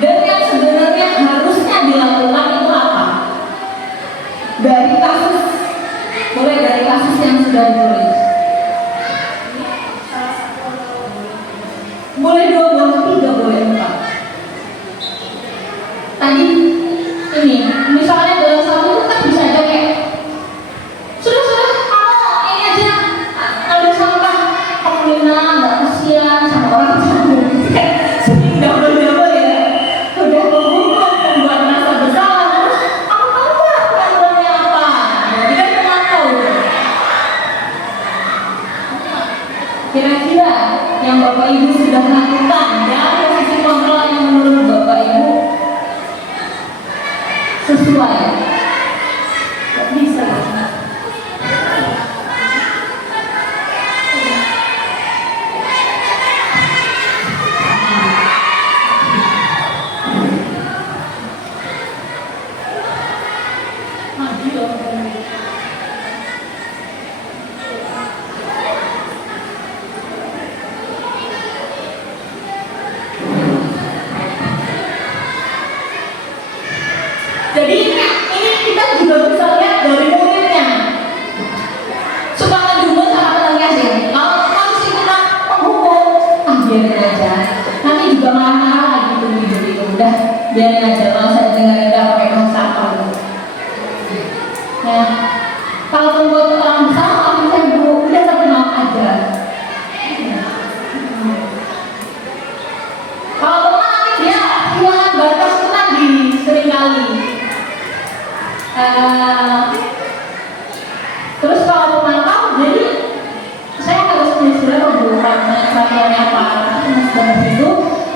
Dan yang sebenarnya harusnya dilakukan itu apa? Dari kasus, boleh dari kasus yang sudah ditulis. Boleh 2, boleh 3, boleh 4. Tadi ini, misalnya dalam satu itu kan bisa aja kayak sudah kamu ini aja ada sampah pemerintah nggak kasihan sama orang tersebut sering double ya udah membuat rasa bersalah terus kamu tahu nggak peraturannya apa jadi kan nggak tahu. Kira-kira yang Bapak Ibu sudah lakukan dan posisi kontrol yang menurut Bapak Ibu sesuai nggak bisa. Jadi ini kita juga bisa lihat dari muridnya. Suka ngedumel sama temannya sih. Kalau sih kita penghukum, biarin aja. Nanti juga marah-marah lagi gitu. Udah biarin aja, nggak usah dengar pakai bahasa apa. Ya, kalau membuat orang besar, kalau misalnya Bu, udah tapi maaf aja. Kalau teman nanti dia kehilangan batas itu tadi seringkali. Terus kalau pemantau, jadi saya harus menyusun pembukaan peraturannya apa itu.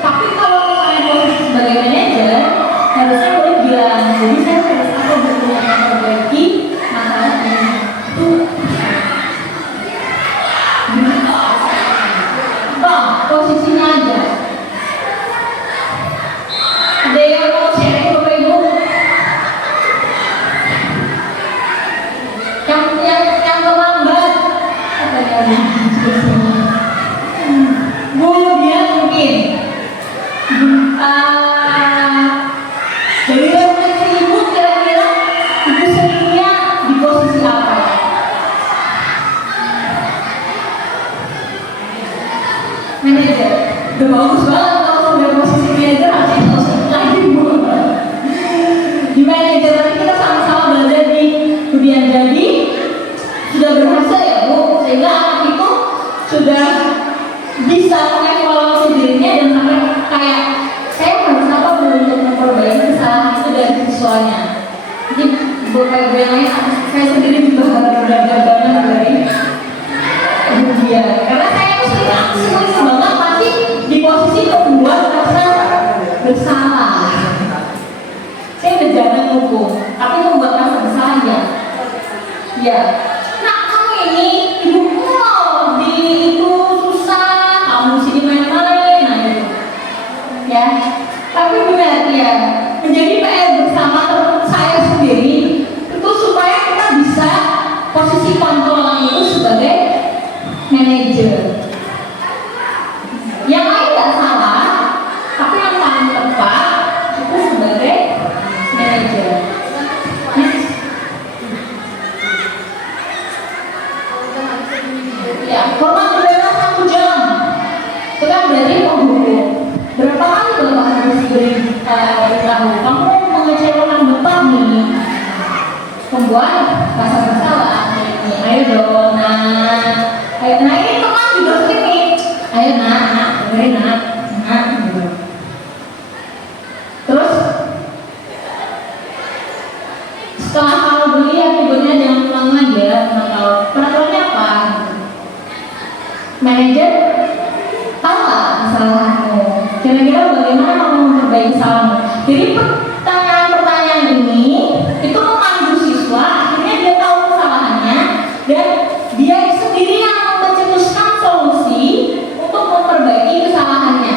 Tapi kalau misalnya posisi sebagai manajer, harusnya boleh bilang. Jadi saya harus apa bentuknya memperbaiki masalah ini. Itu posisinya aja. Ada yang mau sharing Bapak Ibu? Yang terlambat Bu, dia mungkin dari refleksi Ibu kira-kira Ibu seringnya di posisi apa? Manajer. Udah bagus banget kalau sudah posisi manajer harusnya nggak usah lagi Bu. Di manajer nanti kita sama-sama belajar di kemudian jadi sudah berhasil ya Bu, sehingga anak itu sudah bisa mengevaluasi dirinya dan sampai kayak saya harus apa untuk memperbaiki kesalahan itu dari siswanya. Jadi Bapak Ibu yang lain, saya sendiri juga harus belajar banget dari dia, karena saya itu sering banget masih di posisi membuat rasa bersalah. Saya udah jarang hukum, tapi membuat rasa bersalah ya. Ini ibu di itu susah, kamu sini main-main, nah itu, ya. Tapi benar ya, menjadi PR bersama teman saya sendiri itu supaya kita bisa posisi kontrol itu sebagai manajer. Yang lain nggak salah, tapi yang paling tepat itu sebagai manajer. Ya, hormat bebas 1 jam. Itu kan dari penghukum. Berapa kali Bapak harus beritahu? Kamu mengecewakan Bapak nih. Membuat rasa bersalah. Ayo dong, ayo, ini teman juga sini. Ayo dengerin gitu. Terus setelah kamu beli akibatnya jangan ulang lagi ya. Peraturannya apa? Manajer tahu nggak kesalahanmu? Kira-kira bagaimana kamu memperbaiki kesalahanmu? Jadi pertanyaan-pertanyaan ini itu memandu siswa, akhirnya dia tahu kesalahannya dan dia sendiri yang mencetuskan solusi untuk memperbaiki kesalahannya.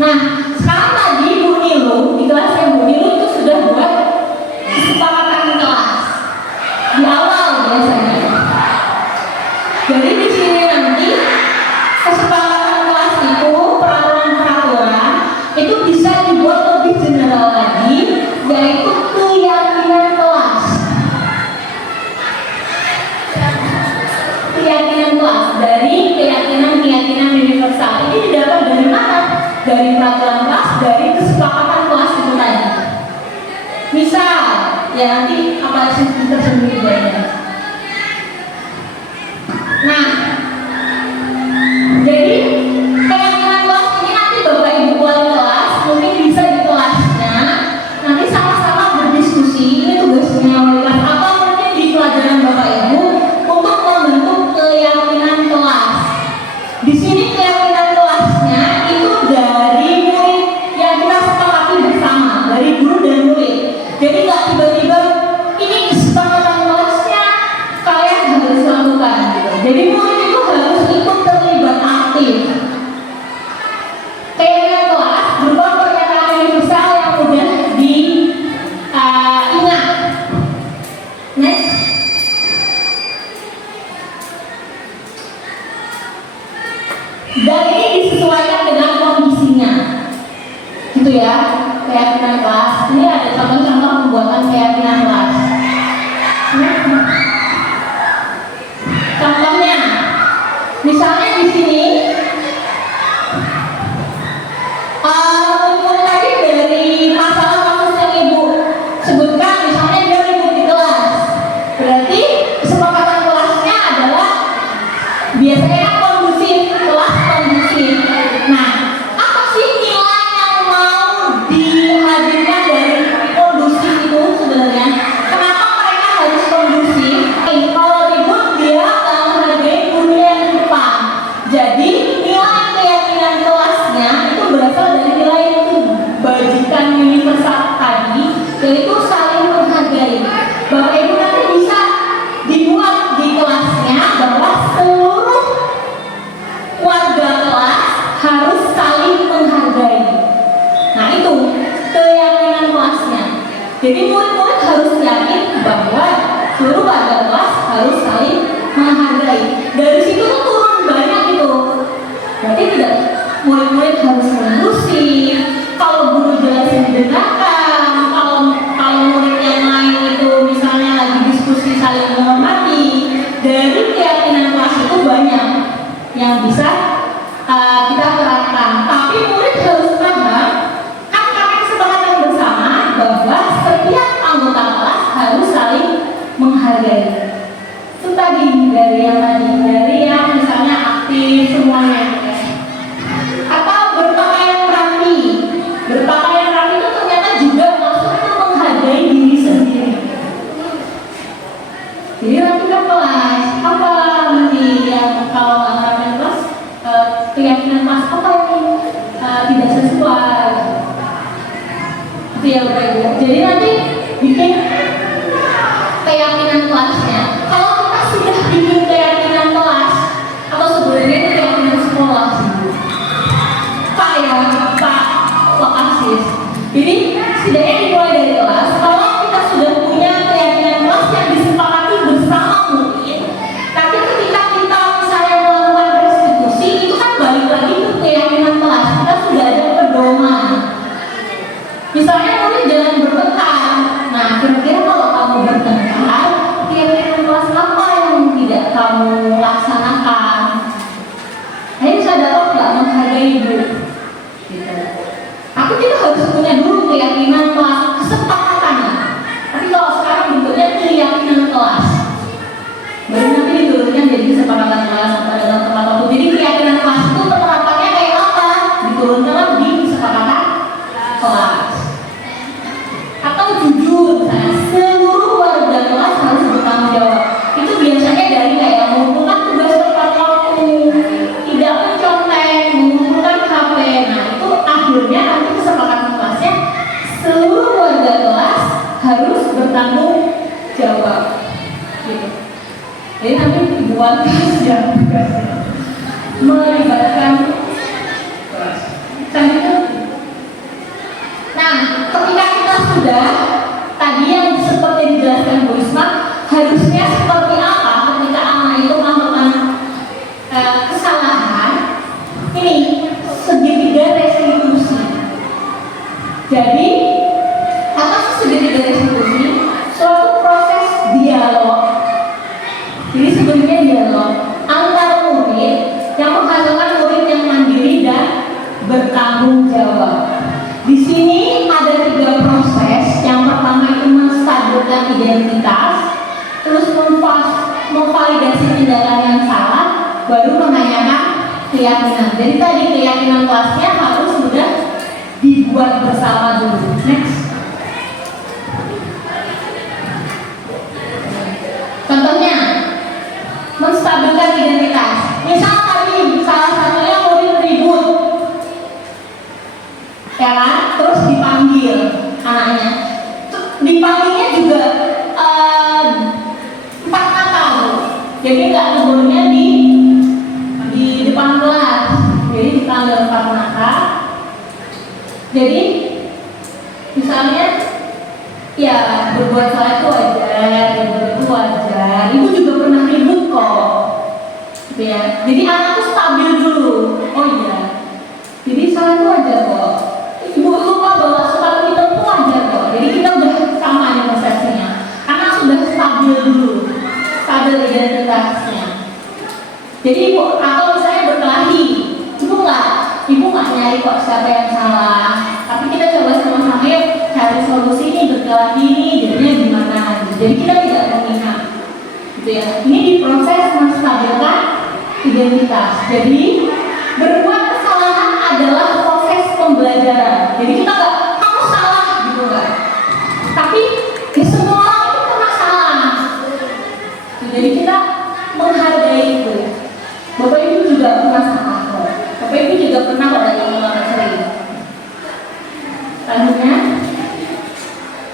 Nah, sekarang tadi Bu Nilu, di kelasnya Bu Nilu itu sudah buat kesepakatan kelas di awal biasanya. Jadi di sini nanti kesepakatan kelas itu peraturan-peraturan itu bisa dibuat lebih general lagi, yaitu keyakinan kelas. Keyakinan kelas dari keyakinan universal ini didapat dari mana? Dari peraturan kelas, dari kesepakatan kelas itu tadi. Misal, ya nanti apa sih tersendiri banyak. Nah, jadi keyakinan kelas ini nanti Bapak Ibu wali kelas mungkin bisa di kelasnya nanti sama-sama berdiskusi. Ini tugasnya wali kelas atau mungkin di pelajaran Bapak Ibu untuk membentuk keyakinan kelas. Di sini keyakinan kelasnya itu dari murid yang kita sepakati bersama, dari guru dan murid. Jadi nggak tiba-tiba ini kesepakatan kelasnya kalian harus lakukan gitu. Jadi murid itu harus ikut terlibat aktif. Keyakinan kelas berupa pernyataan universal yang mudah diingat. Next. Dan ini disesuaikan dengan kondisinya, gitu ya. Keyakinan kelas. Ini ada contoh-contoh pembuatan keyakinan kelas. Contohnya, misalnya di sini, mulai dari masalah kasus yang Ibu sebutkan, misalnya dia ribut di kelas. Berarti kesepakatan kelasnya adalah biasanya kondusif, kelas kondusif. Nah, apa sih nilai yang mau dihadirkan dari kondusif itu sebenarnya? Kenapa mereka harus kondusif? Kalau ribut dia menghargai guru yang di depan. Jadi nilai keyakinan kelasnya itu berasal dari nilai itu bajikan universal tadi, yaitu saling menghargai. Bapak Ibu nanti bisa dibuat di kelasnya bahwa seluruh warga kelas harus saling menghargai. Nah itu keyakinan kelasnya. Jadi murid-murid harus yakin bahwa seluruh warga kelas harus saling menghargai. Dari situ tuh turun banyak itu. Berarti tidak murid-murid harus kondusif. Kalau guru jelasin didengarkan. Kalau murid yang lain itu misalnya lagi diskusi saling menghormati. Dari keyakinan kelas itu banyak yang bisa kita terapkan. Tapi murid harus paham kan kami kesepakatan bersama bahwa setiap anggota kelas harus saling menghargai. Itu tadi dari yang misalnya aktif semuanya. Atau berpakaian rapi. Berpakaian rapi itu ternyata juga maksudnya menghargai diri sendiri. Jadi rapikan kelas. Apa nanti yang kalau nggak rapikan kelas, keyakinan kelas apa yang tidak sesuai? Itu ya Bapak Ibu. Jadi nanti bikin keyakinan kelasnya. Kalau kita sudah bikin keyakinan kelas, atau sebenarnya itu keyakinan sekolah sih. Pak Asis. Jadi setidaknya dimulai dari kelas. Kalau kita sudah punya keyakinan kelas yang disepakati bersama murid, tapi ketika kita misalnya melakukan restitusi, itu kan balik lagi ke keyakinan kelas. Kita sudah ada pedoman. Misalnya murid jangan bertengkar. Nah, kira-kira kalau kamu bertengkar, keyakinan kelas apa yang tidak kamu laksanakan? Nah, ini bisa dapat nggak menghargai ibu? Gitu. Tapi kita harus punya dulu keyakinan kelas, kesepakatannya. Tapi kalau sekarang bentuknya keyakinan kelas, baru nanti diturunkan jadi kesepakatan kelas pada dalam tempat waktu. Jadi keyakinan kelas itu penerapannya kayak apa? Diturunkan di kesepakatan kelas. Atau jujur, misalnya seluruh warga kelas harus bertanggung jawab. Itu biasanya dari kayak mengumpulkan tugas tepat waktu, tidak mencontek, mengumpulkan HP. Nah itu akhirnya nanti kesepakatan kelasnya seluruh warga kelas harus bertanggung jawab. Gitu. Jadi nanti buat tugasnya melibatkan kelas. Selanjutnya ketika kita sudah tadi yang seperti dijelaskan Bu Isma, harusnya seperti apa ketika anak itu melakukan kesalahan? Ini segitiga restitusi. Jadi apa sih segitiga restitusi? Suatu proses dialog. Jadi sebenarnya dialog antara murid yang menghasilkan murid yang mandiri dan bertanggung jawab. Di sini ada 3 proses. Yang pertama itu menstabilkan identitas, terus memvalidasi tindakan yang salah, baru menanyakan keyakinan. Jadi tadi keyakinan kelasnya harus sudah dibuat bersama dulu. Next. Contohnya menstabilkan identitas. Misal tadi salah satunya murid ribut, ya kan? Terus dipanggil anaknya. Dipanggilnya juga 4 kata, jadi nggak tegurnya di depan kelas. Jadi dipanggil 4 kata. Jadi misalnya ya berbuat salah itu wajar, ribut itu wajar. Ibu juga pernah ribut kok, gitu ya. Jadi anak tuh stabil dulu. Oh iya, jadi salah itu wajar kok. Ibu lupa bahwa sepatu kita itu wajar kok. Jadi kita udah sama nih prosesnya. Anak sudah stabil dulu, stabil identitasnya. Jadi ibu atau misalnya berkelahi, ibu nggak nyari kok siapa yang salah. Tapi kita coba sama-sama yuk cari solusi nih berkelahi ini jadinya gimana. Jadi kita tidak memihak, gitu ya. Ini diproses menstabilkan identitas. Jadi berbuat kesalahan adalah proses pembelajaran. Jadi kita nggak kamu salah gitu kan. Tapi ya semua orang itu pernah salah. Jadi kita menghargai itu. Bapak Ibu juga pernah salah kok. Bapak Ibu juga pernah kok dari mengalami sering. Selanjutnya,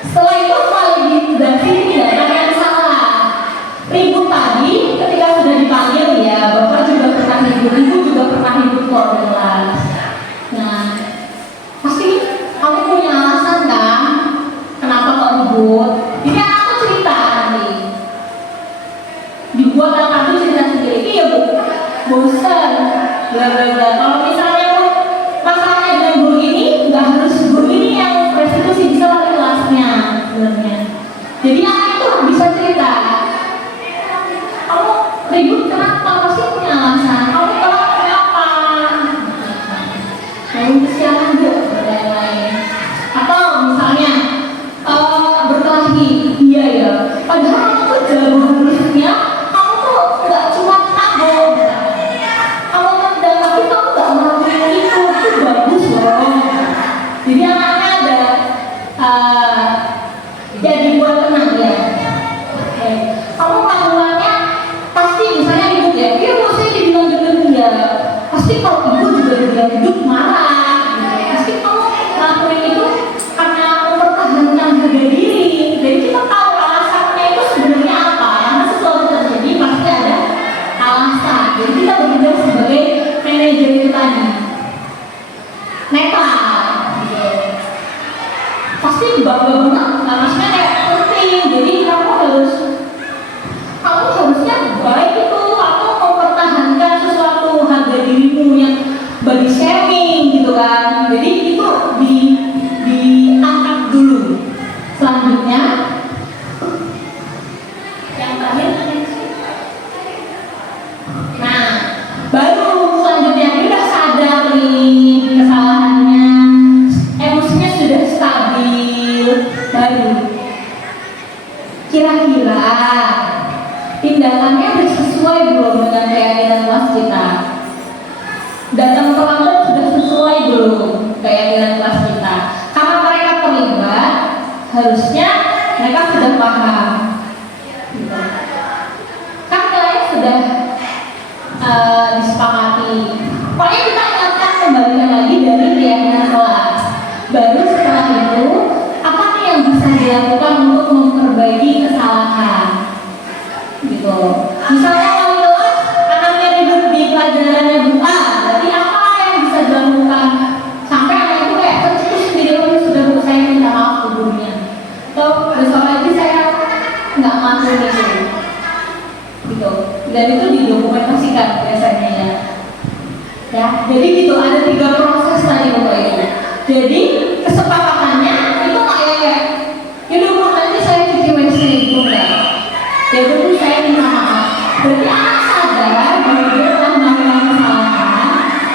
setelah itu validasi tindakan yang salah. Ribut tadi ketika sudah dipanggil ya, Bapak juga pernah ribut, Ibu juga pernah ribut kok di kelas. Nah, pasti kamu punya alasan kan? Kenapa kok ribut? Jadi aku cerita nanti. Dibuat anak itu cerita sendiri. Iya Bu, bosan, bla bla bla. Kalau misalnya Bu masalahnya dengan guru ini, nggak harus guru ini yang restitusi, bisa wali kelasnya sebenarnya. Jadi anak itu bisa cerita. Kamu ribut kenapa? Pasti punya alasan. Kamu telat kenapa? Kamu kesiangan Bu, dan lain-lain. Atau misalnya berkelahi, iya ya. Padahal kamu tuh jago harusnya. Kamu tuh nggak cuma nabung. Kamu tendang tapi kamu nggak melakukan itu bagus loh. Jadi anaknya ada jadi buat tenang ya. Kamu melakukannya pasti misalnya ibu ya, iya mau saya dibilang gedung ya. Pasti kalau ibu juga dibilang gedung marah. Pasti kamu melakukan itu karena mempertahankan harga diri. Jadi kita tahu alasannya itu sebenarnya apa. Karena sesuatu terjadi pasti ada alasan. Jadi kita bekerja sebagai manajer itu tadi. Netral. Pasti bangga banget, maksudnya kayak penting. Jadi kamu harusnya baik itu atau mempertahankan sesuatu harga dirimu yang body shaming gitu kan. Jadi itu diangkat dulu. Selanjutnya yang terakhir, nah baru selanjutnya dia udah sadar nih kesalahannya, emosinya sudah stabil, baru kira-kira tindakannya sudah sesuai belum dengan keyakinan kelas kita. Datang terlambat sudah sesuai belum keyakinan kelas kita. Karena mereka terlibat, harusnya mereka sudah paham. Gitu. Kan nilainya sudah disepakati. Pokoknya kita ingatkan kembalikan lagi dari keyakinan kelas. Baru setelah itu, apa nih yang bisa dilakukan untuk memperbaiki kesalahan? Gitu. Misalnya wali kelas anaknya ribut di pelajarannya Bu A, berarti apa yang bisa dilakukan sampai anak itu kayak tercetus sendiri, sudah Bu saya minta didokumentasikan biasanya ya. Ya, jadi gitu ada 3 proses tadi Bapak Ibu. Jadi kesepakatannya itu nggak kayak, yaudah Bu nanti saya cuci WC gitu enggak. Ya dulu saya minta maaf. Berarti anak sadar bahwa dia telah melakukan kesalahan.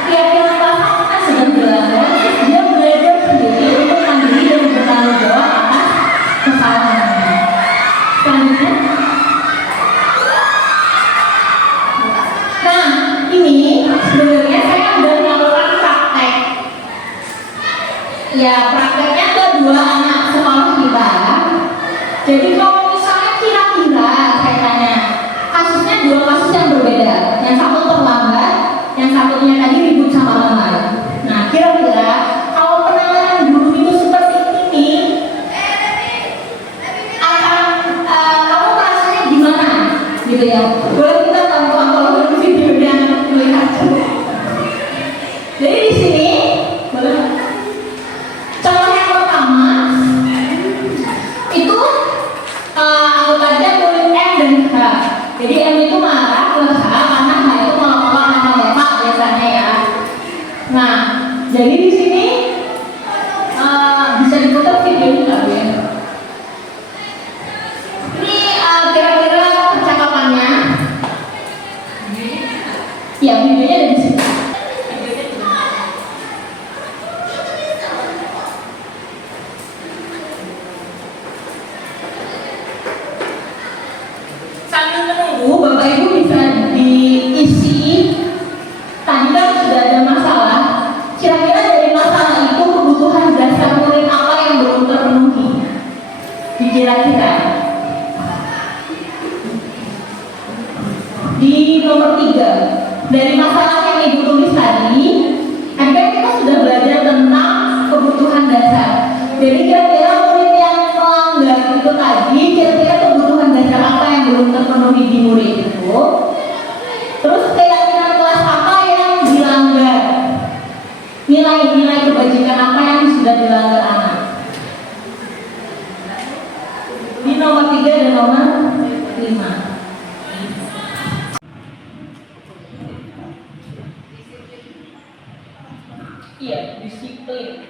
Tiap-tiap kesalahan kan sedang dilanggar, dia belajar sendiri untuk mandiri dan bertanggung jawab atas kesalahannya. Selanjutnya, nah ini sebenarnya saya udah melakukan praktek. Ya prakteknya ke 2 anak sekolah kita. Jadi kalau misalnya kira-kira saya tanya, kasusnya 2 kasus yang berbeda. Yang satu terlambat, yang satunya tadi ribut sama teman. Nah kira-kira kalau penanganan guru itu seperti ini, kamu merasanya gimana? Gitu ya. Boleh kita tonton kalau videonya melihat. Jadi di sini boleh. Contoh yang pertama itu anggap aja murid M dan H. Jadi M itu marah ke H karena H itu ngomong sama bapak biasanya ya. Nah, jadi di sini bisa diputar videonya nggak ya? Ini kira-kira percakapannya. Ya, videonya ada di sini. Sambil menunggu Bapak Ibu bisa diisi. Tadi kan sudah ada masalah. Kira-kira dari masalah itu kebutuhan dasar murid apa yang belum terpenuhi? Dikira-kira. Di nomor 3 dari masalah yang Ibu tulis tadi, kan kita sudah belajar tentang kebutuhan dasar. Jadi kira-kira murid yang melanggar itu tadi, kira-kira kebutuhan dasar apa yang belum terpenuhi di murid itu? Terus keyakinan kelas apa yang dilanggar? Nilai-nilai kebajikan apa yang sudah dilanggar anak? Di nomor 3 dan nomor 5. Iya, disiplin.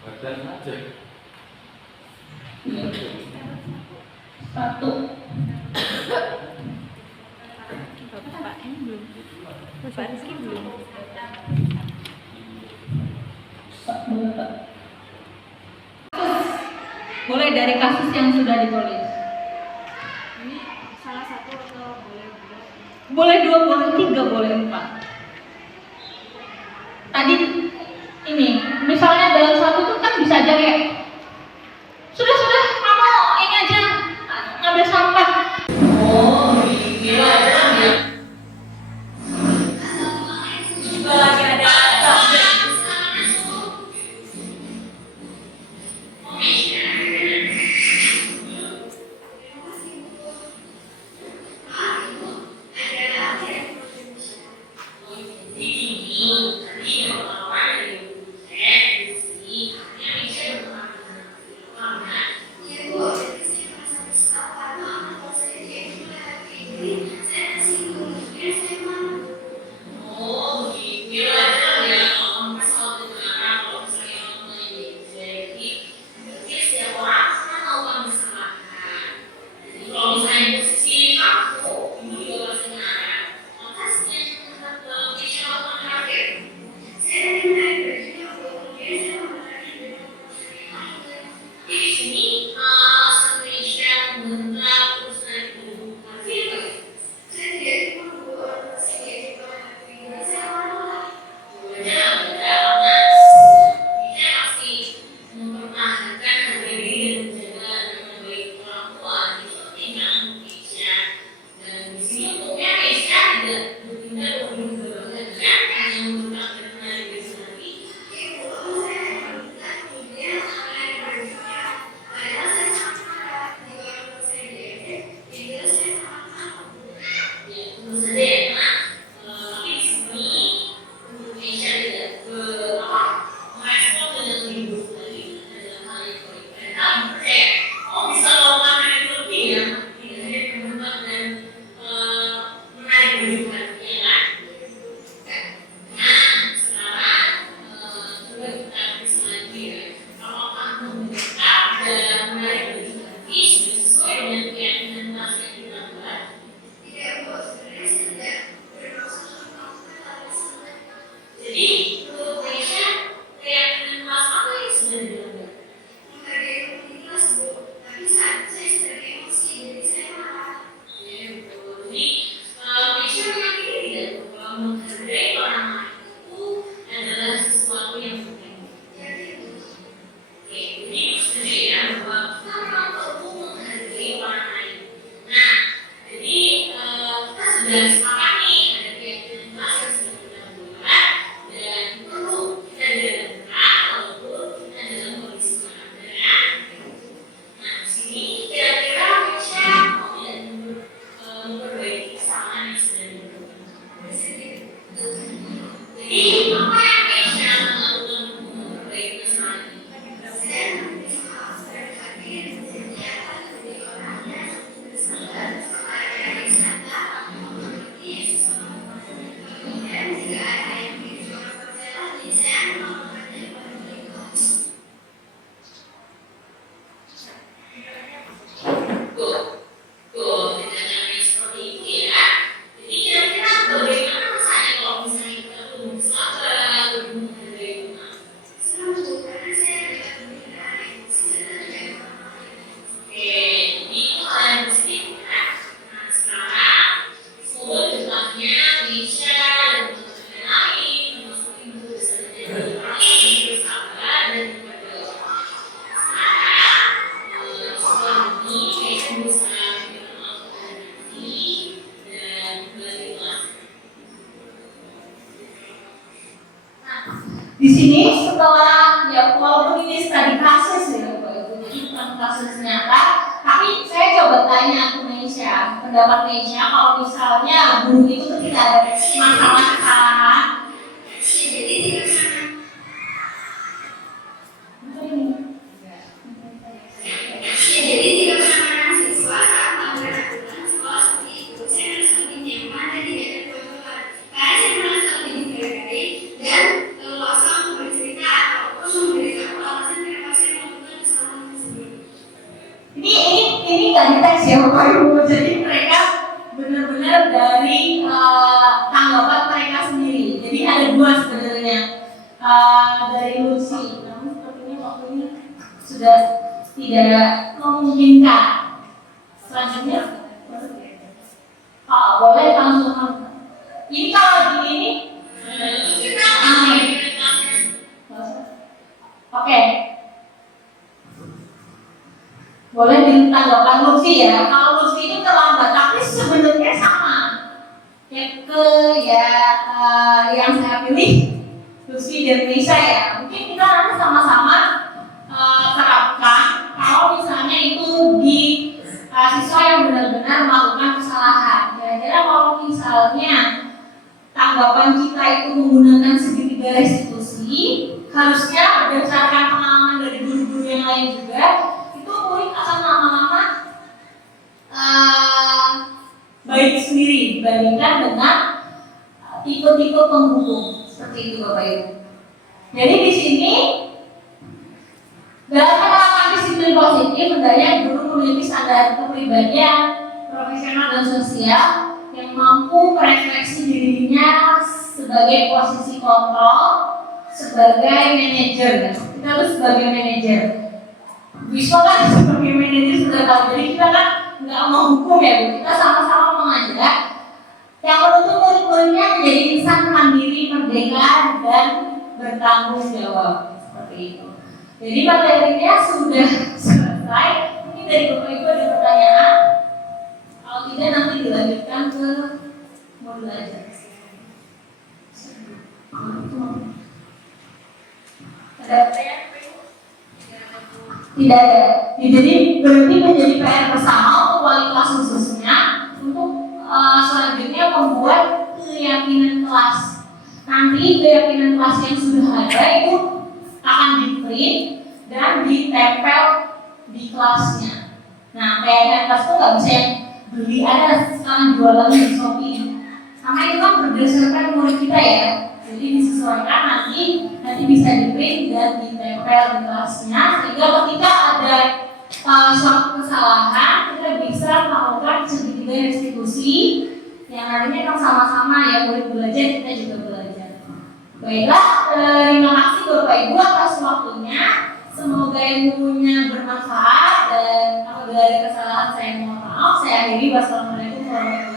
Badan aja. Iya. 1. Pak Rizky belum. Mulai dari kasus yang sudah ditulis. Ini salah satu atau boleh Boleh 2, boleh 3, boleh 4. Tadi ini, misalnya dalam satu tuh kan bisa aja kayak sudah kamu ini aja ngambil sampah. Oh, gila ya. Juga lagi ada Di sini setelah ya walaupun ini studi kasus ya Bapak Ibu, jadi bukan kasus nyata, tapi saya coba tanya ke Nesha, pendapat Nesha kalau misalnya guru itu ketika ada masalah kesalahan, ini nggak diteks ya Bapak Ibu, jadi mereka benar-benar dari tanggapan mereka sendiri. Jadi ada dua sebenarnya dari Lucy, namun sepertinya waktu ini sudah tidak memungkinkan. Selanjutnya, boleh langsung. Ini kalau di ini, oke. Boleh ditanggapan Lucy ya. Kalau Lucy itu terlambat, tapi sebenarnya sama. Yang saya pilih Lucy dan Lisa ya. Mungkin kita nanti sama-sama terapkan. Kalau misalnya itu di siswa yang benar-benar melakukan kesalahan. Kira-kira kalau misalnya tanggapan kita itu menggunakan segitiga restitusi, harusnya berdasarkan pengalaman dari guru-guru yang lain juga, murid akan lama-lama baik sendiri dibandingkan dengan tipe-tipe penghubung seperti itu Bapak Ibu. Jadi di sini dalam penerapan disiplin positif, hendaknya guru memiliki standar kepribadian, profesional dan sosial yang mampu merefleksi dirinya sebagai posisi kontrol, sebagai manajer. Kita harus sebagai manajer. Bisa kan sebagai manajer sudah tahu, jadi kita kan nggak mau hukum ya Bu, kita sama-sama mengajak yang menuntut murid-muridnya menjadi insan mandiri, merdeka dan bertanggung jawab seperti itu. Jadi materinya sudah selesai. Mungkin dari Bapak Ibu ada pertanyaan? Kalau tidak nanti dilanjutkan ke modul aja. Ada pertanyaan? Tidak ada. Jadi berarti menjadi PR bersama untuk wali kelas khususnya untuk selanjutnya membuat keyakinan kelas. Nanti keyakinan kelas yang sudah ada itu akan di-print dan ditempel di kelasnya. Nah, keyakinan kelas itu nggak bisa yang beli, ada sekarang jualan di Shopee. Karena itu kan berdasarkan murid kita ya. Jadi disesuaikan nanti bisa di-print dan ditempel di kelasnya, sehingga ketika ada suatu kesalahan kita bisa melakukan segitiga restitusi yang nantinya kan sama-sama ya, murid belajar, kita juga belajar. Baiklah, terima kasih Bapak Ibu atas waktunya. Semoga ilmunya bermanfaat, dan apabila ada kesalahan saya mohon maaf. Saya akhiri. Wassalamualaikum warahmatullahi wabarakatuh.